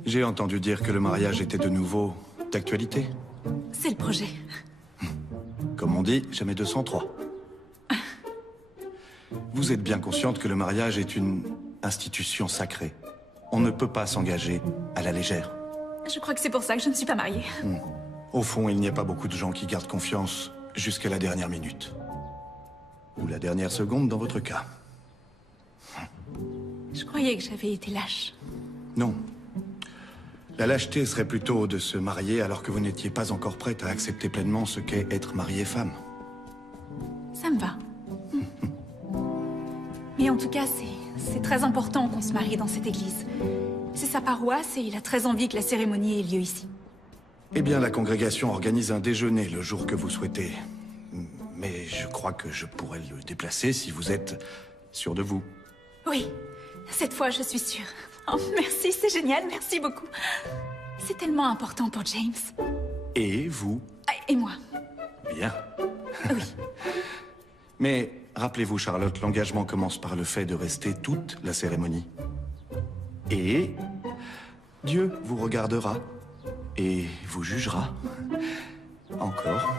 J'ai entendu dire que le mariage était de nouveau d'actualité. C'est le projet. Comme on dit, jamais 203. Vous êtes bien consciente que le mariage est une institution sacrée. On ne peut pas s'engager à la légère. Je crois que c'est pour ça que je ne suis pas mariée. Au fond, il n'y a pas beaucoup de gens qui gardent confiance jusqu'à la dernière minute. Ou la dernière seconde dans votre cas. Je croyais que j'avais été lâche. Non. La lâcheté serait plutôt de se marier alors que vous n'étiez pas encore prête à accepter pleinement ce qu'est être mariée femme. Ça me va. Mais en tout cas, c'est très important qu'on se marie dans cette église. C'est sa paroisse et il a très envie que la cérémonie ait lieu ici. Eh bien, la congrégation organise un déjeuner le jour que vous souhaitez. Mais je crois que je pourrais le déplacer si vous êtes sûr de vous. Oui, cette fois je suis sûre. Oh, merci, c'est génial, merci beaucoup. C'est tellement important pour James. Et vous? Ah, et moi. Bien. Oui. Mais rappelez-vous, Charlotte, l'engagement commence par le fait de rester toute la cérémonie. Et Dieu vous regardera et vous jugera. Encore.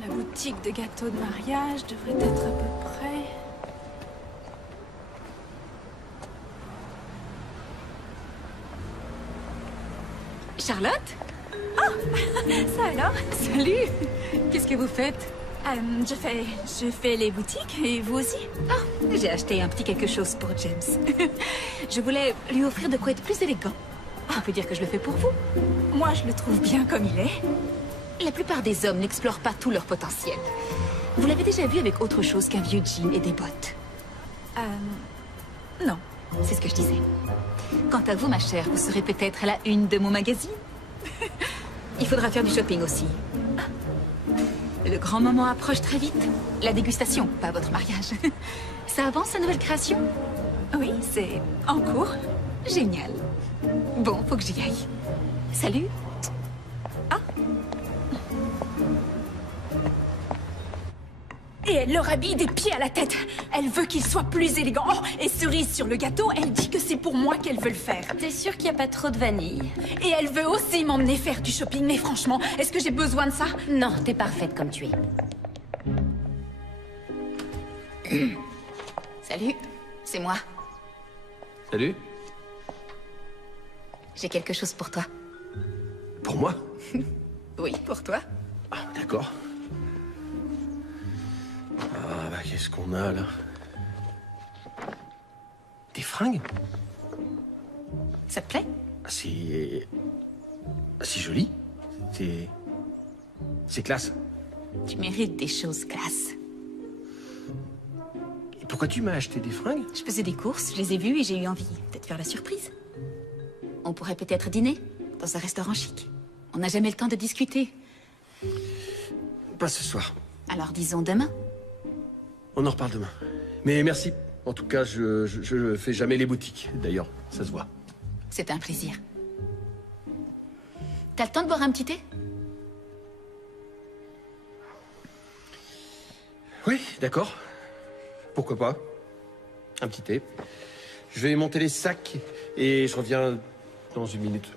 La boutique de gâteaux de mariage devrait être à peu près... Charlotte? Oh, ça alors? Salut! Qu'est-ce que vous faites? Je fais les boutiques, et vous aussi? Oh, j'ai acheté un petit quelque chose pour James. Je voulais lui offrir de quoi être plus élégant. On peut dire que je le fais pour vous. Moi, je le trouve bien comme il est. La plupart des hommes n'explorent pas tout leur potentiel. Vous l'avez déjà vu avec autre chose qu'un vieux jean et des bottes? Non. C'est ce que je disais. Quant à vous, ma chère, vous serez peut-être à la une de mon magazine. Il faudra faire du shopping aussi. Le grand moment approche très vite. La dégustation, pas votre mariage. Ça avance, sa nouvelle création? Oui, c'est en cours. Génial. Bon, faut que j'y aille. Salut. Ah. Et elle leur habille des pieds à la tête. Elle veut qu'il soit plus élégant. Oh, et cerise sur le gâteau, elle dit que c'est pour moi qu'elle veut le faire. T'es sûre qu'il n'y a pas trop de vanille? Et elle veut aussi m'emmener faire du shopping. Mais franchement, est-ce que j'ai besoin de ça? Non, t'es parfaite comme tu es. Salut, c'est moi. Salut. J'ai quelque chose pour toi. Pour moi? Oui, pour toi. Ah, d'accord. Ah, bah, qu'est-ce qu'on a, là? Des fringues? Ça te plaît? C'est joli. C'est classe. Tu mérites des choses classe. Et pourquoi tu m'as acheté des fringues? Je faisais des courses, je les ai vues et j'ai eu envie de te faire la surprise. On pourrait peut-être dîner dans un restaurant chic. On n'a jamais le temps de discuter. Pas ce soir. Alors disons demain. On en reparle demain. Mais merci. En tout cas, je fais jamais les boutiques. D'ailleurs, ça se voit. C'est un plaisir. T'as le temps de boire un petit thé? Oui, d'accord. Pourquoi pas? Un petit thé. Je vais monter les sacs et je reviens dans une minute.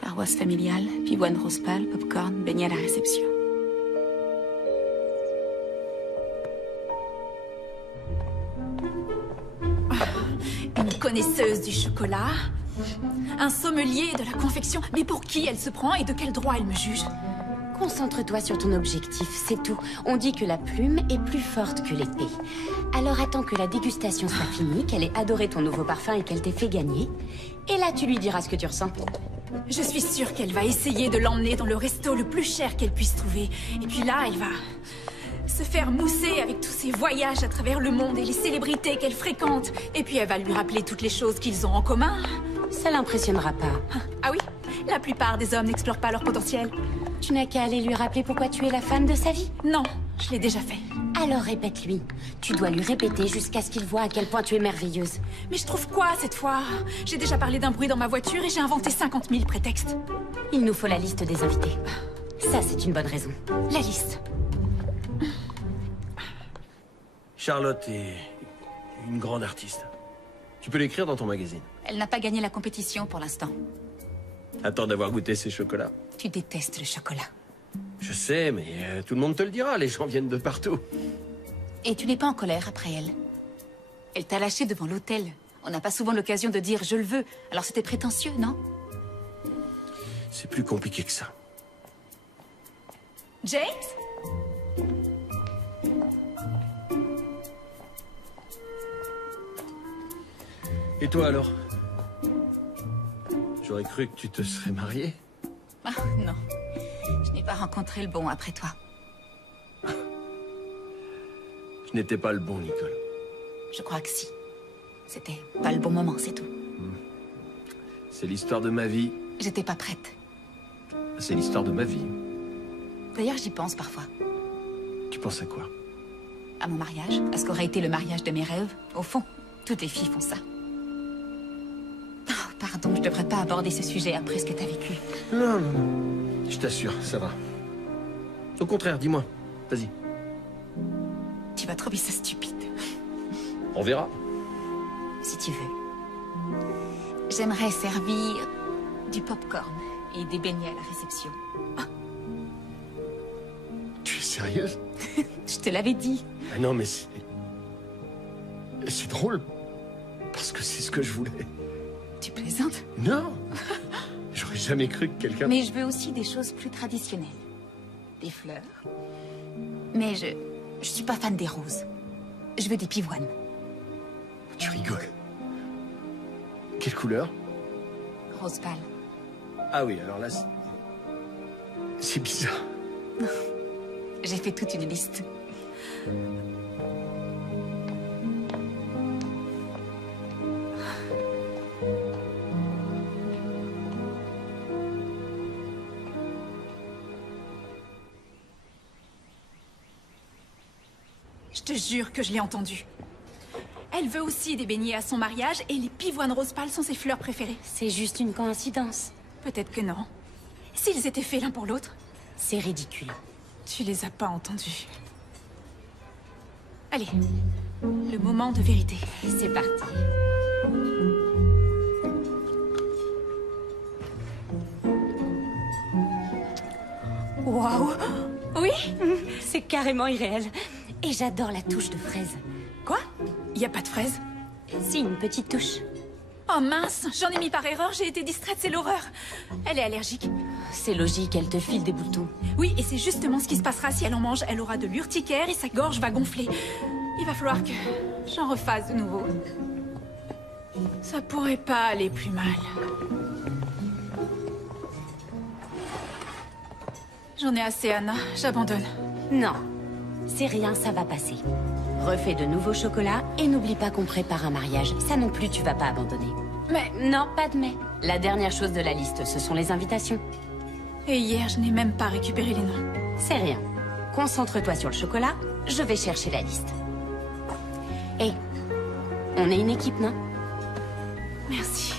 Paroisse familiale, pivoine rose pâle, popcorn, beignet à la réception. Une connaisseuse du chocolat. Un sommelier de la confection. Mais pour qui elle se prend et de quel droit elle me juge? Concentre-toi sur ton objectif, c'est tout. On dit que la plume est plus forte que l'épée. Alors attends que la dégustation soit finie, qu'elle ait adoré ton nouveau parfum et qu'elle t'ait fait gagner. Et là, tu lui diras ce que tu ressens. Je suis sûre qu'elle va essayer de l'emmener dans le resto le plus cher qu'elle puisse trouver. Et puis là, elle va se faire mousser avec tous ses voyages à travers le monde et les célébrités qu'elle fréquente. Et puis elle va lui rappeler toutes les choses qu'ils ont en commun. Ça l'impressionnera pas. Ah oui? La plupart des hommes n'explorent pas leur potentiel. Tu n'as qu'à aller lui rappeler pourquoi tu es la femme de sa vie. Non, je l'ai déjà fait. Alors répète-lui. Tu dois lui répéter jusqu'à ce qu'il voit à quel point tu es merveilleuse. Mais je trouve quoi cette fois? J'ai déjà parlé d'un bruit dans ma voiture et j'ai inventé 50 000 prétextes. Il nous faut la liste des invités. Ça, c'est une bonne raison. La liste. Charlotte est une grande artiste. Tu peux l'écrire dans ton magazine. Elle n'a pas gagné la compétition pour l'instant. Attends d'avoir goûté ces chocolats. Tu détestes le chocolat. Je sais, mais tout le monde te le dira, les gens viennent de partout. Et tu n'es pas en colère après elle. Elle t'a lâché devant l'hôtel, On n'a pas souvent l'occasion de dire « je le veux », alors c'était prétentieux, non? C'est plus compliqué que ça. James? Et toi alors? J'aurais cru que tu te serais mariée. Ah, non. Je n'ai pas rencontré le bon après toi. Je n'étais pas le bon, Nicole. Je crois que si. C'était pas le bon moment, c'est tout. C'est l'histoire de ma vie. J'étais pas prête. C'est l'histoire de ma vie. D'ailleurs, j'y pense parfois. Tu penses à quoi? À mon mariage, à ce qu'aurait été le mariage de mes rêves. Au fond, toutes les filles font ça. Oh, pardon, je devrais pas aborder ce sujet après ce que t'as vécu. Non, non, non. Je t'assure, ça va. Au contraire, dis-moi. Vas-y. Tu vas trouver ça stupide. On verra. Si tu veux. J'aimerais servir du popcorn et des beignets à la réception. Tu es sérieuse? Je te l'avais dit. Ah non, mais c'est drôle. Parce que c'est ce que je voulais. Tu plaisantes? Non. J'aurais jamais cru que quelqu'un... Mais je veux aussi des choses plus traditionnelles. Des fleurs. Mais je suis pas fan des roses. Je veux des pivoines. Tu rigoles. Quelle couleur? Rose pâle. Ah oui, alors là, c'est bizarre. J'ai fait toute une liste. Je te jure que je l'ai entendu. Elle veut aussi des beignets à son mariage et les pivoines rose pâle sont ses fleurs préférées. C'est juste une coïncidence. Peut-être que non. S'ils étaient faits l'un pour l'autre, C'est ridicule. tu les as pas entendus. Allez, le moment de vérité. C'est parti. Waouh! Oui? C'est carrément irréel. Et j'adore la touche de fraise. Quoi? Y a pas de fraises? Si, une petite touche. Oh mince, j'en ai mis par erreur, j'ai été distraite, c'est l'horreur. Elle est allergique. C'est logique, elle te file des boutons. Oui, et c'est justement ce qui se passera si elle en mange. Elle aura de l'urticaire et sa gorge va gonfler. Il va falloir que j'en refasse de nouveau. Ça pourrait pas aller plus mal. J'en ai assez, Anna. J'abandonne. Non, c'est rien, ça va passer. Refais de nouveaux chocolats et n'oublie pas qu'on prépare un mariage. Ça non plus, tu vas pas abandonner. Mais... Non, pas de mais. La dernière chose de la liste, ce sont les invitations. Et hier, je n'ai même pas récupéré les noms. C'est rien. Concentre-toi sur le chocolat, je vais chercher la liste. Hé, on est une équipe, non? Merci.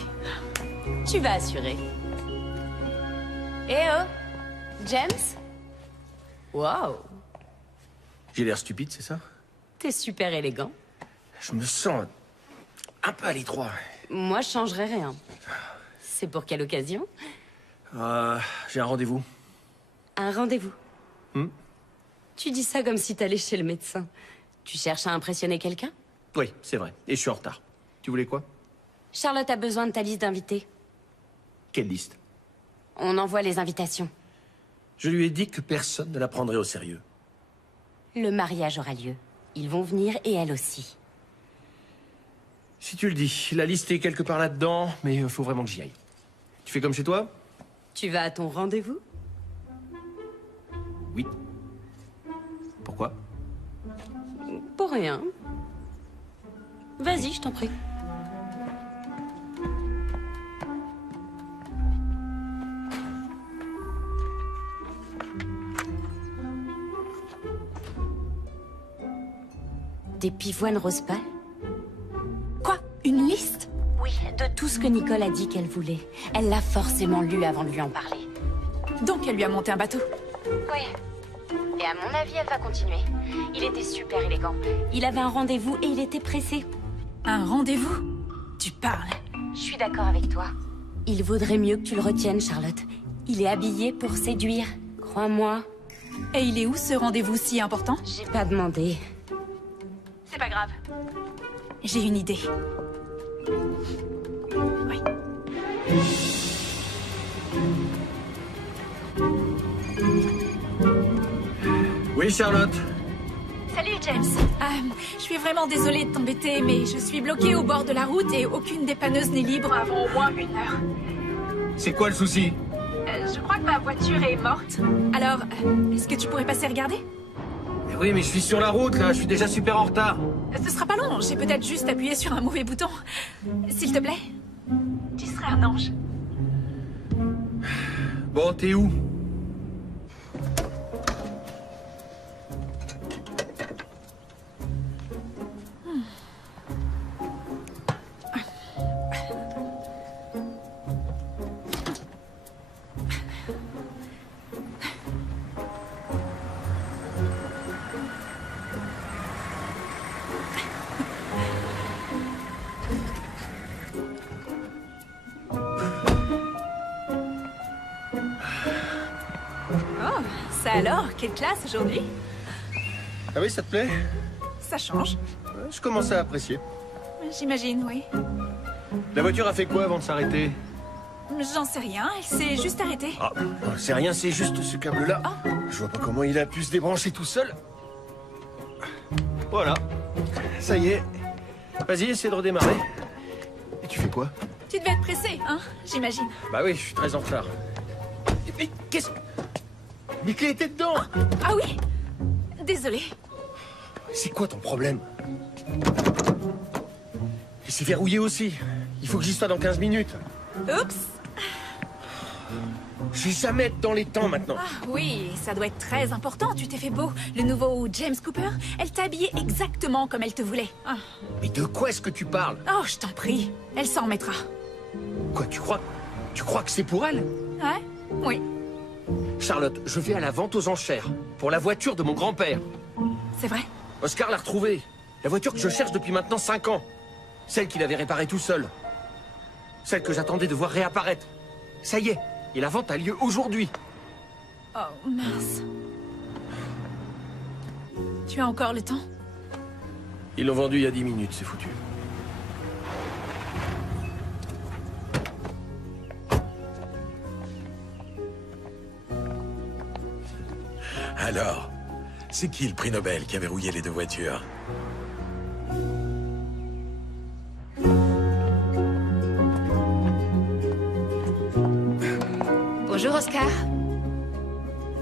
Tu vas assurer. Eh oh, James? Wow, J'ai l'air stupide, c'est ça? t'es super élégant. Je me sens un peu à l'étroit. Moi, je changerais rien. C'est pour quelle occasion? J'ai un rendez-vous. Un rendez-vous. Hmm? Tu dis ça comme si t'allais chez le médecin. Tu cherches à impressionner quelqu'un? Oui, c'est vrai. Et je suis en retard. Tu voulais quoi? Charlotte a besoin de ta liste d'invités. Quelle liste? On envoie les invitations. Je lui ai dit que personne ne la prendrait au sérieux. Le mariage aura lieu. Ils vont venir et elle aussi. Si tu le dis, la liste est quelque part là-dedans, mais il faut vraiment que j'y aille. Tu fais comme chez toi? Tu vas à ton rendez-vous? Oui. Pourquoi? Pour rien. Vas-y, je t'en prie. Des pivoines rose pâle? Quoi? Une liste? Oui, de tout ce que Nicole a dit qu'elle voulait. Elle l'a forcément lu avant de lui en parler. Donc elle lui a monté un bateau. Oui. Et à mon avis, elle va continuer. Il était super élégant. Il avait un rendez-vous et il était pressé. Un rendez-vous? Tu parles. Je suis d'accord avec toi. Il vaudrait mieux que tu le retiennes, Charlotte. Il est habillé pour séduire. Crois-moi. Et il est où ce rendez-vous si important? J'ai pas demandé. C'est pas grave. J'ai une idée. Oui. Oui, Charlotte. Salut, James. Je suis vraiment désolée de t'embêter, mais je suis bloquée au bord de la route et aucune dépanneuse n'est libre avant au moins 1 heure. C'est quoi le souci? Je crois que ma voiture est morte. Alors, est-ce que tu pourrais passer regarder? Oui, mais je suis sur la route, là. Je suis déjà super en retard. Ce sera pas long. J'ai peut-être juste appuyé sur un mauvais bouton. S'il te plaît. Tu serais un ange. Bon, t'es où? Ça alors, quelle classe aujourd'hui? Ah oui, ça te plaît? Ça change. Je commence à apprécier. J'imagine, oui. La voiture a fait quoi avant de s'arrêter? J'en sais rien, elle s'est juste arrêtée. Ah, c'est rien, c'est juste ce câble-là. Je vois pas comment il a pu se débrancher tout seul. Voilà. Ça y est. Vas-y, essaie de redémarrer. Et tu fais quoi? Tu devais être pressé, hein, j'imagine. Bah oui, je suis très en retard. Mais qu'est-ce... Mes clés étaient dedans! Ah oui? Désolée. C'est quoi ton problème? Et c'est verrouillé aussi. Il faut que j'y sois dans 15 minutes. Oups. Je vais jamais être dans les temps maintenant. Ah oui, ça doit être très important, tu t'es fait beau. Le nouveau James Cooper, elle t'a habillé exactement comme elle te voulait. Ah. Mais de quoi est-ce que tu parles? Oh, je t'en prie, elle s'en remettra. Quoi, tu crois que c'est pour elle? Ouais? Oui. Charlotte, je vais à la vente aux enchères. Pour la voiture de mon grand-père. C'est vrai? Oscar l'a retrouvée. La voiture que je cherche depuis maintenant 5 ans. Celle qu'il avait réparée tout seul. Celle que j'attendais de voir réapparaître. Ça y est, et la vente a lieu aujourd'hui. Oh, mince. Tu as encore le temps? Ils l'ont vendue il y a 10 minutes, c'est foutu. Alors, c'est qui le prix Nobel qui a verrouillé les 2 voitures? Bonjour, Oscar.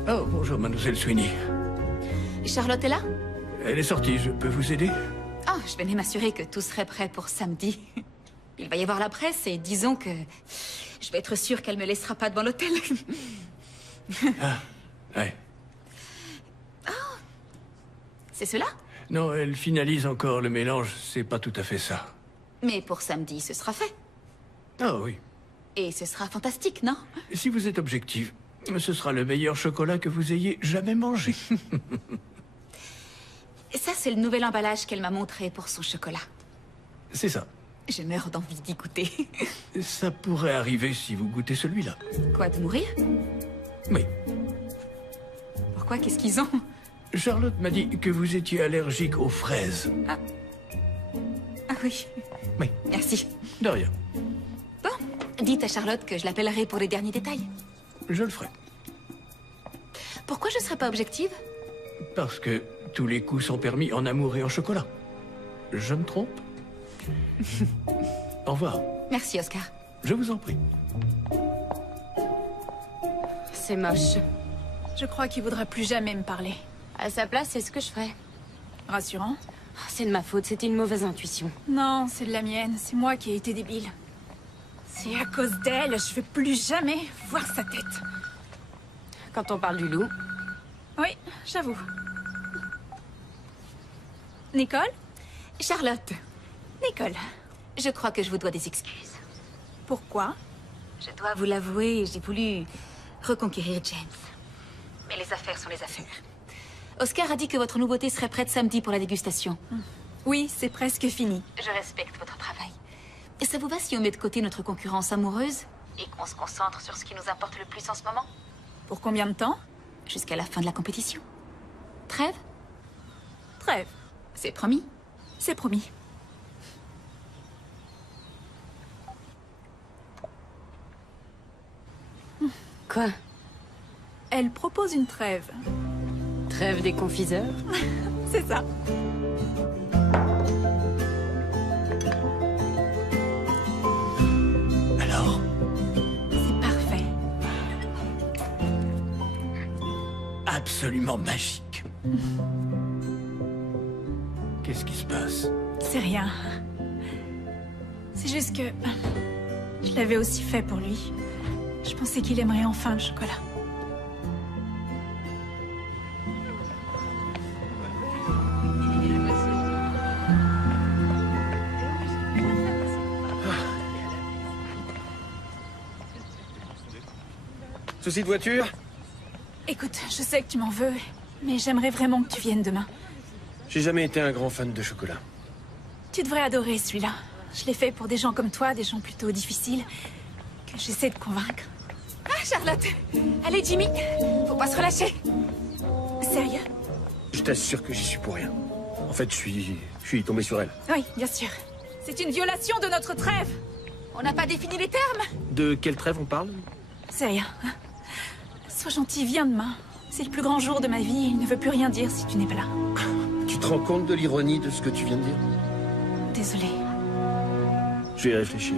Oh, bonjour, mademoiselle Sweeney. Charlotte est là? Elle est sortie, je peux vous aider? Oh, je venais m'assurer que tout serait prêt pour samedi. Il va y avoir la presse et disons que... je vais être sûre qu'elle me laissera pas devant l'hôtel. Ah, ouais. Oh, c'est cela? Non, elle finalise encore le mélange, c'est pas tout à fait ça. Mais pour samedi, ce sera fait. Ah oui. Et ce sera fantastique, non? Si vous êtes objectif, ce sera le meilleur chocolat que vous ayez jamais mangé. Ça, c'est le nouvel emballage qu'elle m'a montré pour son chocolat. C'est ça. Je meurs d'envie d'y goûter. Ça pourrait arriver si vous goûtez celui-là. Quoi, de mourir? Oui. Pourquoi? Qu'est-ce qu'ils ont? Charlotte m'a dit que vous étiez allergique aux fraises. Ah oui. Oui. Merci. De rien. Bon, dites à Charlotte que je l'appellerai pour les derniers détails. Je le ferai. Pourquoi je serais pas objective? Parce que tous les coups sont permis en amour et en chocolat. Je me trompe? Au revoir. Merci, Oscar. Je vous en prie. C'est moche. Je crois qu'il voudra plus jamais me parler. À sa place, c'est ce que je ferais. Rassurant? C'est de ma faute, c'était une mauvaise intuition. Non, c'est de la mienne. C'est moi qui ai été débile. C'est à cause d'elle, je veux plus jamais voir sa tête. Quand on parle du loup. Oui, j'avoue. Nicole? Charlotte, Nicole. je crois que je vous dois des excuses. Pourquoi? Je dois vous l'avouer, j'ai voulu reconquérir James. Mais les affaires sont les affaires. Oscar a dit que votre nouveauté serait prête samedi pour la dégustation. Oui, c'est presque fini. Je respecte votre travail. Et ça vous va si on met de côté notre concurrence amoureuse et qu'on se concentre sur ce qui nous importe le plus en ce moment? Pour combien de temps? Jusqu'à la fin de la compétition. Trêve? Trêve. C'est promis. C'est promis. Quoi? Elle propose une trêve. Trêve des confiseurs? C'est ça. Alors? C'est parfait. Absolument magique. Qu'est-ce qui se passe? C'est rien. C'est juste que... je l'avais aussi fait pour lui. Je pensais qu'il aimerait enfin le chocolat. Souci de voiture? Écoute, je sais que tu m'en veux, mais j'aimerais vraiment que tu viennes demain. J'ai jamais été un grand fan de chocolat. Tu devrais adorer celui-là. Je l'ai fait pour des gens comme toi, des gens plutôt difficiles, que j'essaie de convaincre. Ah, Charlotte! Allez, Jimmy! Faut pas se relâcher! Sérieux? Je t'assure que j'y suis pour rien. En fait, je suis tombé sur elle. Oui, bien sûr. C'est une violation de notre trêve! On n'a pas défini les termes! De quelle trêve on parle? C'est rien. Sois gentil, viens demain. C'est le plus grand jour de ma vie et il ne veut plus rien dire si tu n'es pas là. Tu te rends compte de l'ironie de ce que tu viens de dire? Désolée. Je vais y réfléchir.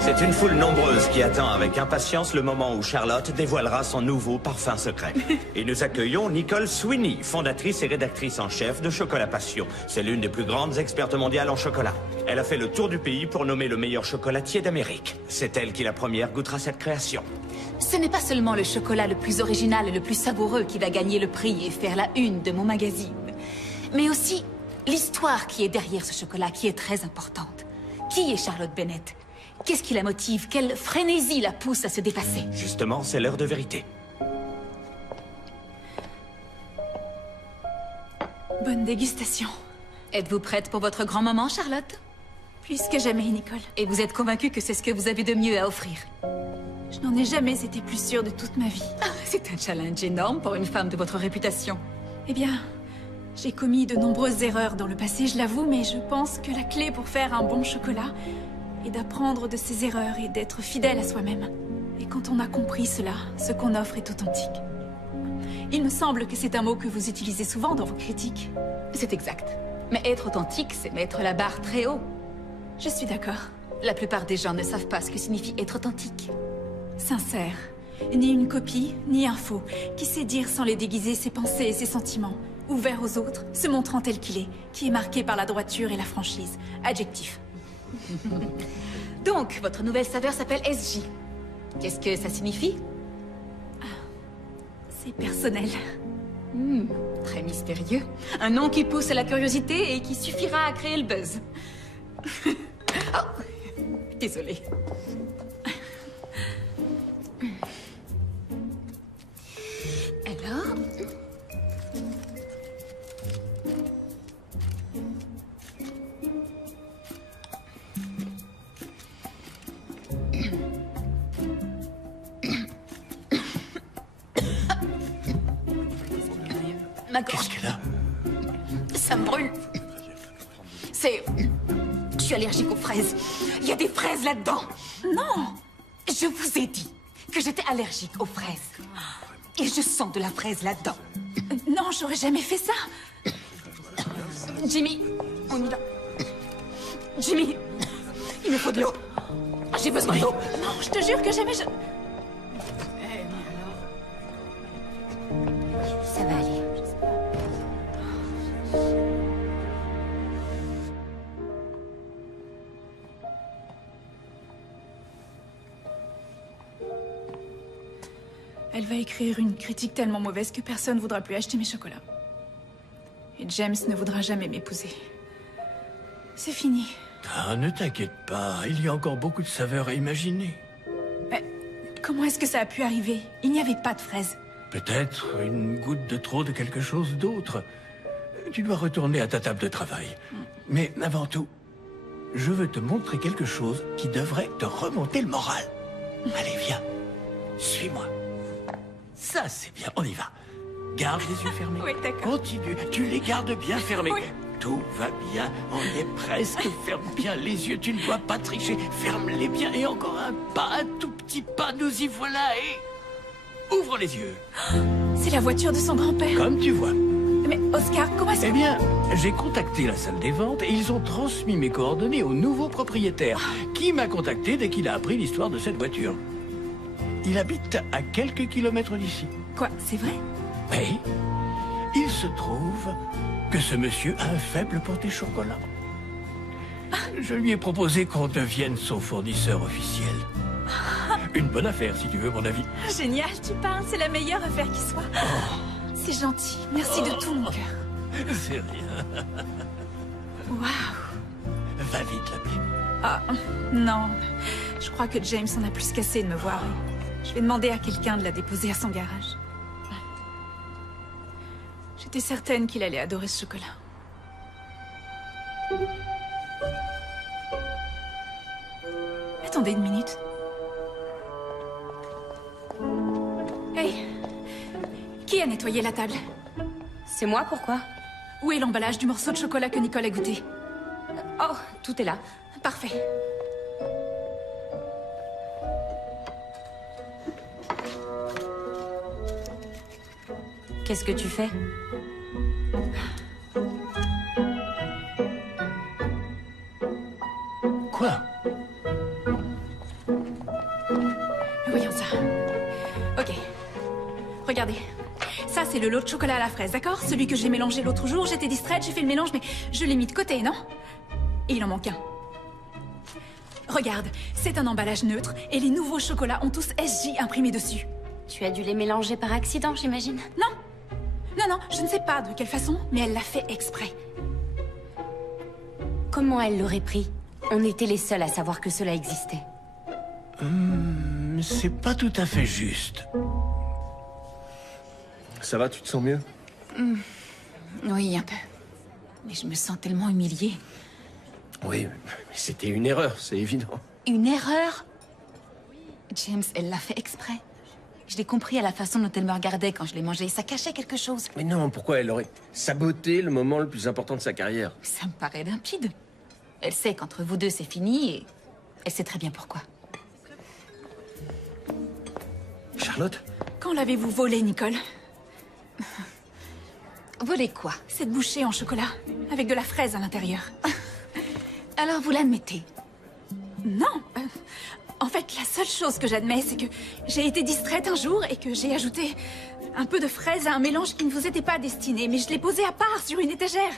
C'est une foule nombreuse qui attend avec impatience le moment où Charlotte dévoilera son nouveau parfum secret. Et nous accueillons Nicole Sweeney, fondatrice et rédactrice en chef de Chocolat Passion. C'est l'une des plus grandes expertes mondiales en chocolat. Elle a fait le tour du pays pour nommer le meilleur chocolatier d'Amérique. C'est elle qui la première goûtera cette création. Ce n'est pas seulement le chocolat le plus original et le plus savoureux qui va gagner le prix et faire la une de mon magazine, mais aussi l'histoire qui est derrière ce chocolat qui est très importante. Qui est Charlotte Bennett? Qu'est-ce qui la motive? Quelle frénésie la pousse à se dépasser? Justement, c'est l'heure de vérité. Bonne dégustation. Êtes-vous prête pour votre grand moment, Charlotte? Plus que jamais, Nicole. Et vous êtes convaincue que c'est ce que vous avez de mieux à offrir? Je n'en ai jamais été plus sûre de toute ma vie. C'est un challenge énorme pour une femme de votre réputation. Eh bien, j'ai commis de nombreuses erreurs dans le passé, je l'avoue, mais je pense que la clé pour faire un bon chocolat est d'apprendre de ses erreurs et d'être fidèle à soi-même. Et quand on a compris cela, ce qu'on offre est authentique. Il me semble que c'est un mot que vous utilisez souvent dans vos critiques. C'est exact. Mais être authentique, c'est mettre la barre très haut. Je suis d'accord. La plupart des gens ne savent pas ce que signifie être authentique. Sincère. Ni une copie, ni un faux. Qui sait dire sans les déguiser ses pensées et ses sentiments. Ouvert aux autres, se montrant tel qu'il est. Qui est marqué par la droiture et la franchise. Adjectif. Donc, votre nouvelle saveur s'appelle SJ. Qu'est-ce que ça signifie? C'est personnel. Très mystérieux. Un nom qui pousse à la curiosité et qui suffira à créer le buzz. Oh, désolée. Alors... Ma gorge. Qu'est-ce qu'elle a? Ça me brûle. C'est... Je suis allergique aux fraises. Il y a des fraises là-dedans. Non. Je vous ai dit que j'étais allergique aux fraises. Et je sens de la fraise là-dedans. Non, j'aurais jamais fait ça. Jimmy, on y va. Jimmy, il me faut de l'eau. J'ai besoin d'eau. Non, je te jure que jamais je... Ça va aller. Elle va écrire une critique tellement mauvaise que personne ne voudra plus acheter mes chocolats. Et James ne voudra jamais m'épouser. C'est fini. Ah, ne t'inquiète pas, il y a encore beaucoup de saveurs à imaginer. Mais comment est-ce que ça a pu arriver? Il n'y avait pas de fraises. Peut-être une goutte de trop de quelque chose d'autre. Tu dois retourner à ta table de travail. Mais avant tout, je veux te montrer quelque chose qui devrait te remonter le moral. Allez, viens. Suis-moi. Ça, c'est bien. On y va. Garde les yeux fermés. Oui, d'accord. Continue, tu les gardes bien fermés. Oui. Tout va bien, on est presque. Ferme bien les yeux, tu ne dois pas tricher. Ferme-les bien et encore un pas, un tout petit pas, nous y voilà et... Ouvre les yeux. C'est la voiture de son grand-père. Comme tu vois. Mais Oscar, comment est-ce que... Eh bien, j'ai contacté la salle des ventes et ils ont transmis mes coordonnées au nouveau propriétaire, qui m'a contacté dès qu'il a appris l'histoire de cette voiture. Il habite à quelques kilomètres d'ici. Quoi, c'est vrai? Oui. Il se trouve que ce monsieur a un faible pour tes chocolats. Je lui ai proposé qu'on devienne son fournisseur officiel. Une bonne affaire, si tu veux mon avis. Génial, tu parles, c'est la meilleure affaire qui soit. C'est gentil, merci de tout mon cœur. C'est rien. Waouh. Va vite l'appeler. Ah, non. Je crois que James en a plus qu'assez de me voir. Je vais demander à quelqu'un de la déposer à son garage. J'étais certaine qu'il allait adorer ce chocolat. Attendez une minute. Hey, qui a nettoyé la table? C'est moi, pourquoi? Où est l'emballage du morceau de chocolat que Nicole a goûté? Oh, tout est là. Parfait. Qu'est-ce que tu fais? Quoi? Voyons ça. Ok. Regardez. Ça, c'est le lot de chocolat à la fraise, d'accord? Celui que j'ai mélangé l'autre jour, j'étais distraite, j'ai fait le mélange, mais je l'ai mis de côté, non? Et il en manque un. Regarde, c'est un emballage neutre, et les nouveaux chocolats ont tous SJ imprimé dessus. Tu as dû les mélanger par accident, j'imagine? Non. Non, je ne sais pas de quelle façon, mais elle l'a fait exprès. Comment elle l'aurait pris? On était les seuls à savoir que cela existait. C'est pas tout à fait juste. Ça va, tu te sens mieux? Oui, un peu. Mais je me sens tellement humiliée. Oui, mais c'était une erreur, c'est évident. Une erreur? James, elle l'a fait exprès. Je l'ai compris à la façon dont elle me regardait quand je l'ai mangé. Ça cachait quelque chose. Mais non, pourquoi elle aurait saboté le moment le plus important de sa carrière? Ça me paraît limpide. Elle sait qu'entre vous deux, c'est fini et elle sait très bien pourquoi. Charlotte? Quand l'avez-vous volé, Nicole? Volé quoi? Cette bouchée en chocolat, avec de la fraise à l'intérieur. Alors vous l'admettez? Non. En fait, la seule chose que j'admets, c'est que j'ai été distraite un jour et que j'ai ajouté un peu de fraise à un mélange qui ne vous était pas destiné. Mais je l'ai posé à part sur une étagère.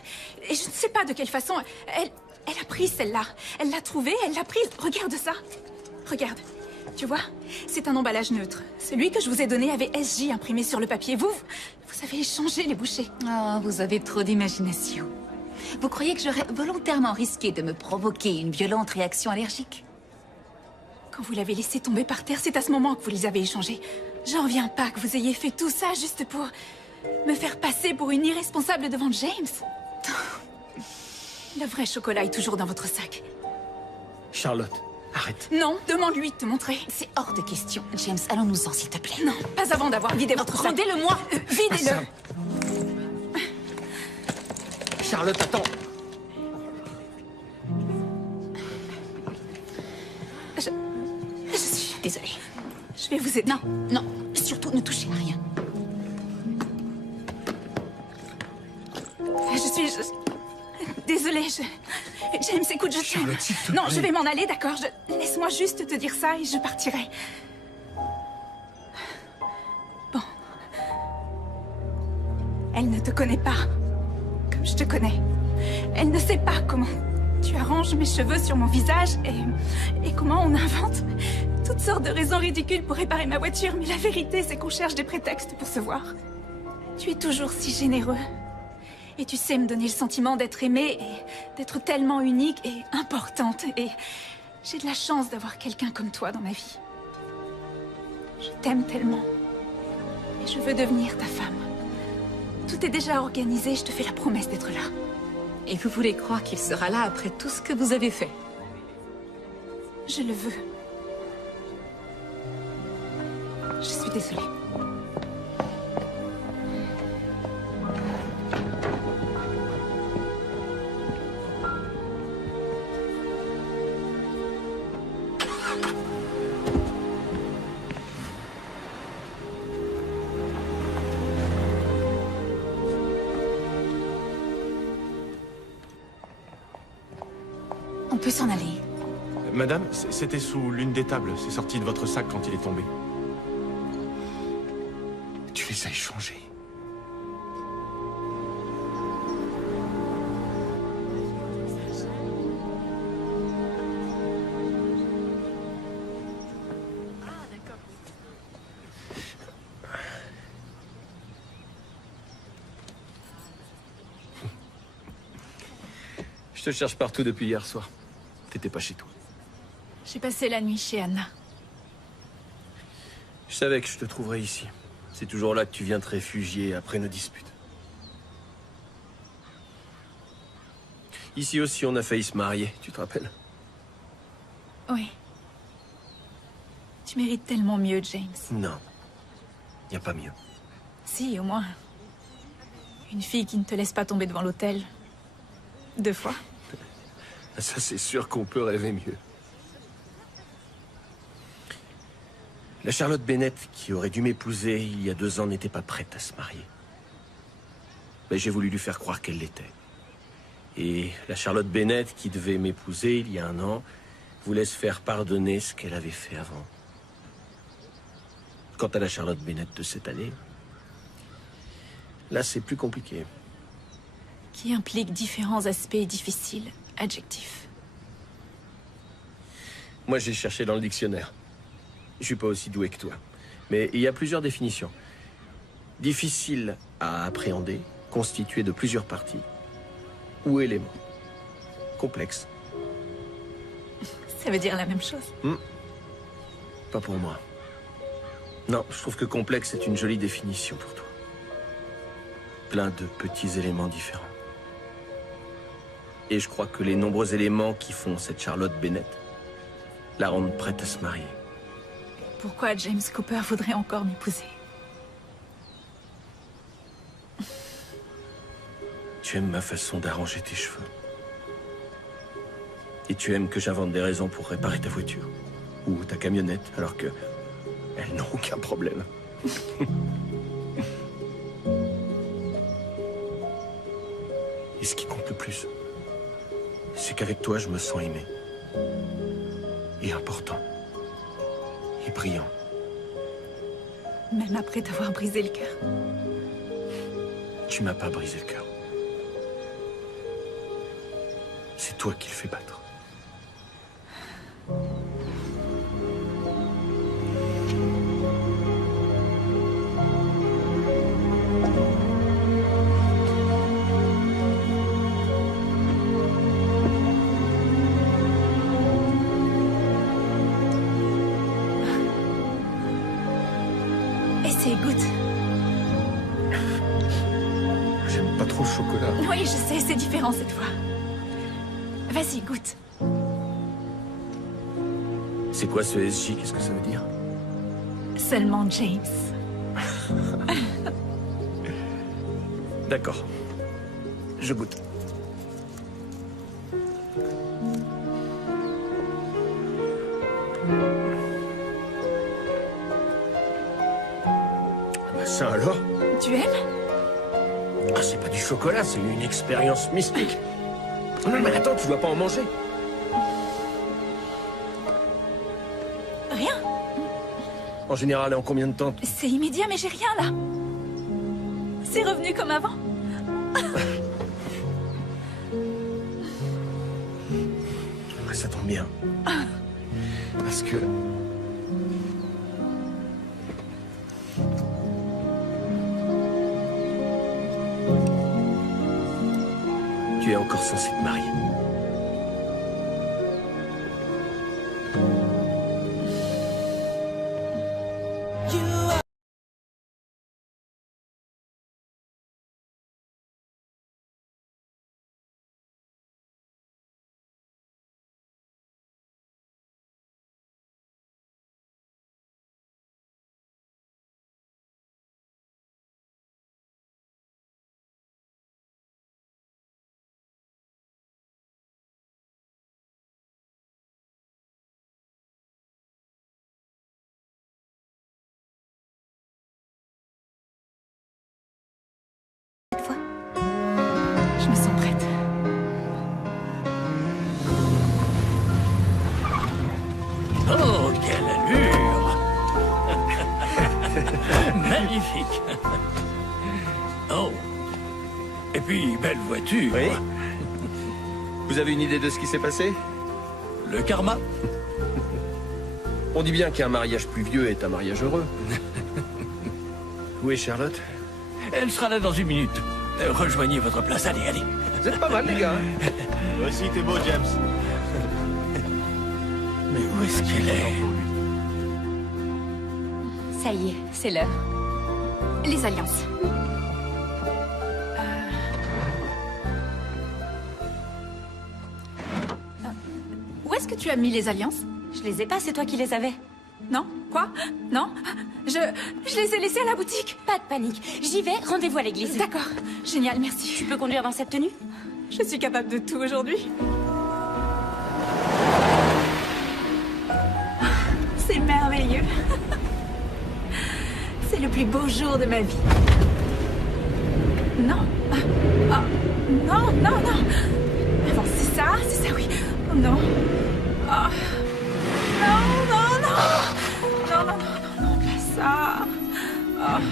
Et je ne sais pas de quelle façon. Elle a pris celle-là. Elle l'a trouvée, elle l'a prise. Regarde ça. Regarde. Tu vois, c'est un emballage neutre. Celui que je vous ai donné avait SJ imprimé sur le papier. Vous avez échangé les bouchées. Oh, vous avez trop d'imagination. Vous croyez que j'aurais volontairement risqué de me provoquer une violente réaction allergique? Quand vous l'avez laissé tomber par terre, c'est à ce moment que vous les avez échangés. J'en reviens pas que vous ayez fait tout ça juste pour me faire passer pour une irresponsable devant James. Le vrai chocolat est toujours dans votre sac. Charlotte, arrête. Non, demande-lui de te montrer. C'est hors de question. James, allons-nous-en, s'il te plaît. Non, pas avant d'avoir vidé votre sac. Rendez-le-moi. Videz-le. Charlotte, attends. Je suis désolée. Je vais vous aider. Non, surtout ne touchez à rien. Désolée, James, écoute, je t'aime. Non, je vais m'en aller, d'accord? Laisse-moi juste te dire ça et je partirai. Bon. Elle ne te connaît pas comme je te connais. Elle ne sait pas comment tu arranges mes cheveux sur mon visage et comment on invente toutes sortes de raisons ridicules pour réparer ma voiture. Mais la vérité, c'est qu'on cherche des prétextes pour se voir. Tu es toujours si généreux. Et tu sais me donner le sentiment d'être aimée et d'être tellement unique et importante. Et j'ai de la chance d'avoir quelqu'un comme toi dans ma vie. Je t'aime tellement. Et je veux devenir ta femme. Tout est déjà organisé, je te fais la promesse d'être là. Et vous voulez croire qu'il sera là après tout ce que vous avez fait? Je le veux. Je suis désolée. s'en aller? Madame, c'était sous l'une des tables. C'est sorti de votre sac quand il est tombé. Tu les as échangés. Je te cherche partout depuis hier soir. T'étais pas chez toi. J'ai passé la nuit chez Anna. Je savais que je te trouverais ici. C'est toujours là que tu viens te réfugier après nos disputes. Ici aussi, on a failli se marier, tu te rappelles? Oui. Tu mérites tellement mieux, James. Non. Y a pas mieux. Si, au moins. Une fille qui ne te laisse pas tomber devant l'hôtel. 2 fois. Ça, c'est sûr qu'on peut rêver mieux. La Charlotte Bennett, qui aurait dû m'épouser il y a 2 ans, n'était pas prête à se marier. Mais j'ai voulu lui faire croire qu'elle l'était. Et la Charlotte Bennett, qui devait m'épouser il y a 1 an, voulait se faire pardonner ce qu'elle avait fait avant. Quant à la Charlotte Bennett de cette année, là, c'est plus compliqué. Qui implique différents aspects difficiles, adjectifs. Moi, j'ai cherché dans le dictionnaire. Je suis pas aussi doué que toi. Mais il y a plusieurs définitions. Difficile à appréhender, constitué de plusieurs parties. Ou éléments. Complexe. Ça veut dire la même chose. Pas pour moi. Non, je trouve que complexe est une jolie définition pour toi. Plein de petits éléments différents. Et je crois que les nombreux éléments qui font cette Charlotte Bennett la rendent prête à se marier. Pourquoi James Cooper voudrait encore m'épouser? Tu aimes ma façon d'arranger tes cheveux. Et tu aimes que j'invente des raisons pour réparer ta voiture. Ou ta camionnette, alors que elles n'ont aucun problème. Et ce qui compte le plus, c'est qu'avec toi, je me sens aimé. Et important. Et brillant. Même après t'avoir brisé le cœur. Tu m'as pas brisé le cœur. C'est toi qui le fais battre. Essaye, goûte. J'aime pas trop le chocolat. Oui, je sais, c'est différent cette fois. Vas-y, goûte. C'est quoi ce SJ? Qu'est-ce que ça veut dire? Seulement James. D'accord. Je goûte. Bah ça alors? Tu aimes? Ah, c'est pas du chocolat, c'est une expérience mystique. Non, mais attends, tu dois pas en manger. Rien. En général, en combien de temps? C'est immédiat, mais j'ai rien là. C'est revenu comme avant. Ça tombe bien. Parce que... tu es encore censé te marier. Oh, quelle allure! Magnifique! Oh! Et puis, belle voiture! Oui. Vous avez une idée de ce qui s'est passé? Le karma? On dit bien qu'un mariage plus vieux est un mariage heureux. Où est Charlotte? Elle sera là dans une minute. Rejoignez votre place, allez, allez. Vous êtes pas mal, les gars. Toi aussi, t'es beau, James. Mais où est-ce qu'elle est? Ça y est, c'est l'heure. Les alliances. Où est-ce que tu as mis les alliances? Je les ai pas, c'est toi qui les avais. Non? Quoi? Non? Je les ai laissées à la boutique. Pas de panique. J'y vais, rendez-vous à l'église. D'accord. Génial, merci. Tu peux conduire dans cette tenue? Je suis capable de tout aujourd'hui. C'est merveilleux. C'est le plus beau jour de ma vie. Non. Ah, non, non, non. Bon, c'est ça, oui. Oh, non. Oh. Non, non, non. Non, non, non, non, non, pas ça. Oh.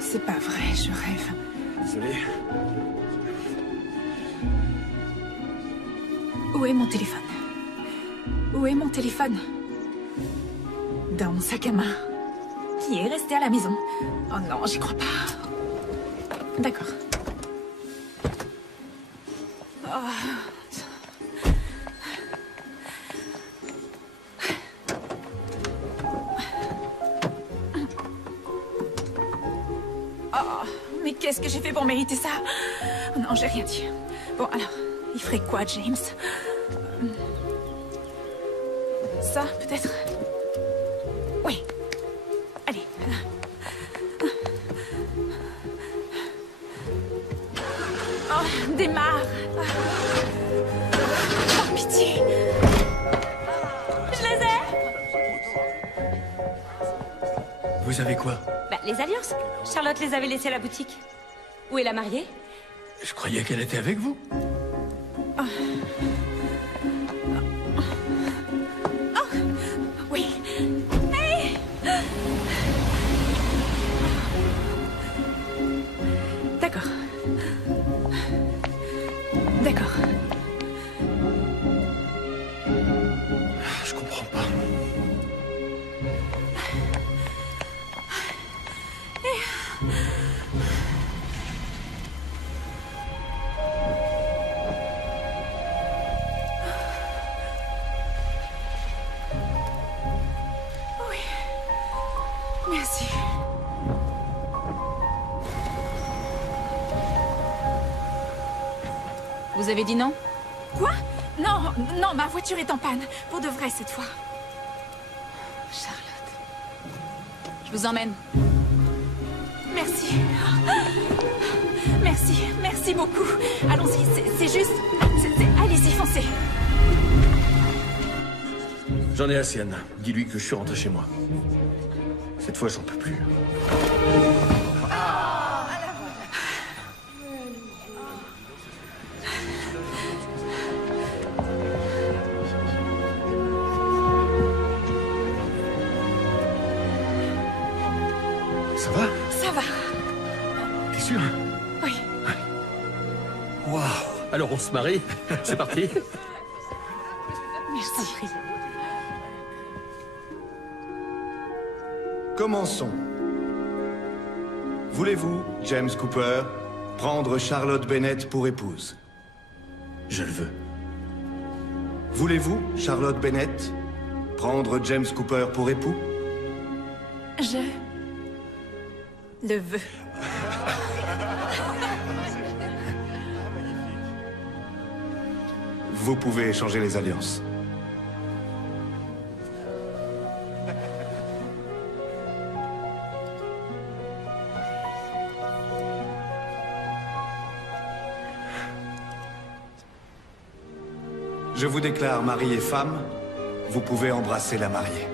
C'est pas vrai, je rêve. Désolé. Où est mon téléphone? Où est mon téléphone? Dans mon sac à main. Qui est resté à la maison. Oh non, j'y crois pas. D'accord. Oh. Oh, mais qu'est-ce que j'ai fait pour mériter ça? Oh non, j'ai rien dit. Bon, alors, il ferait quoi, James? Ça, peut-être? Oui. Allez. Oh, démarre. Par pitié. Je les ai. Vous avez quoi? Bah, les alliances. Charlotte les avait laissées à la boutique. Où est la mariée? Je croyais qu'elle était avec vous. Oui. Hey. D'accord. D'accord. Je comprends pas. Oui. Merci. Vous avez dit non? Quoi? Non, non, ma voiture est en panne. Pour de vrai cette fois. Charlotte. Je vous emmène. Merci. Merci, merci beaucoup. Allons-y, c'est juste... Allez-y, foncez. J'en ai assez, Anna. Dis-lui que je suis rentré chez moi. Cette fois, j'en peux plus. Ça va? Ça va. T'es sûr? Oui. Waouh! Alors on se marie? C'est parti? Merci. Commençons. Voulez-vous, James Cooper, prendre Charlotte Bennett pour épouse? Je le veux. Voulez-vous, Charlotte Bennett, prendre James Cooper pour époux? Je... le veux. Vous pouvez échanger les alliances. Je vous déclare mari et femme. Vous pouvez embrasser la mariée.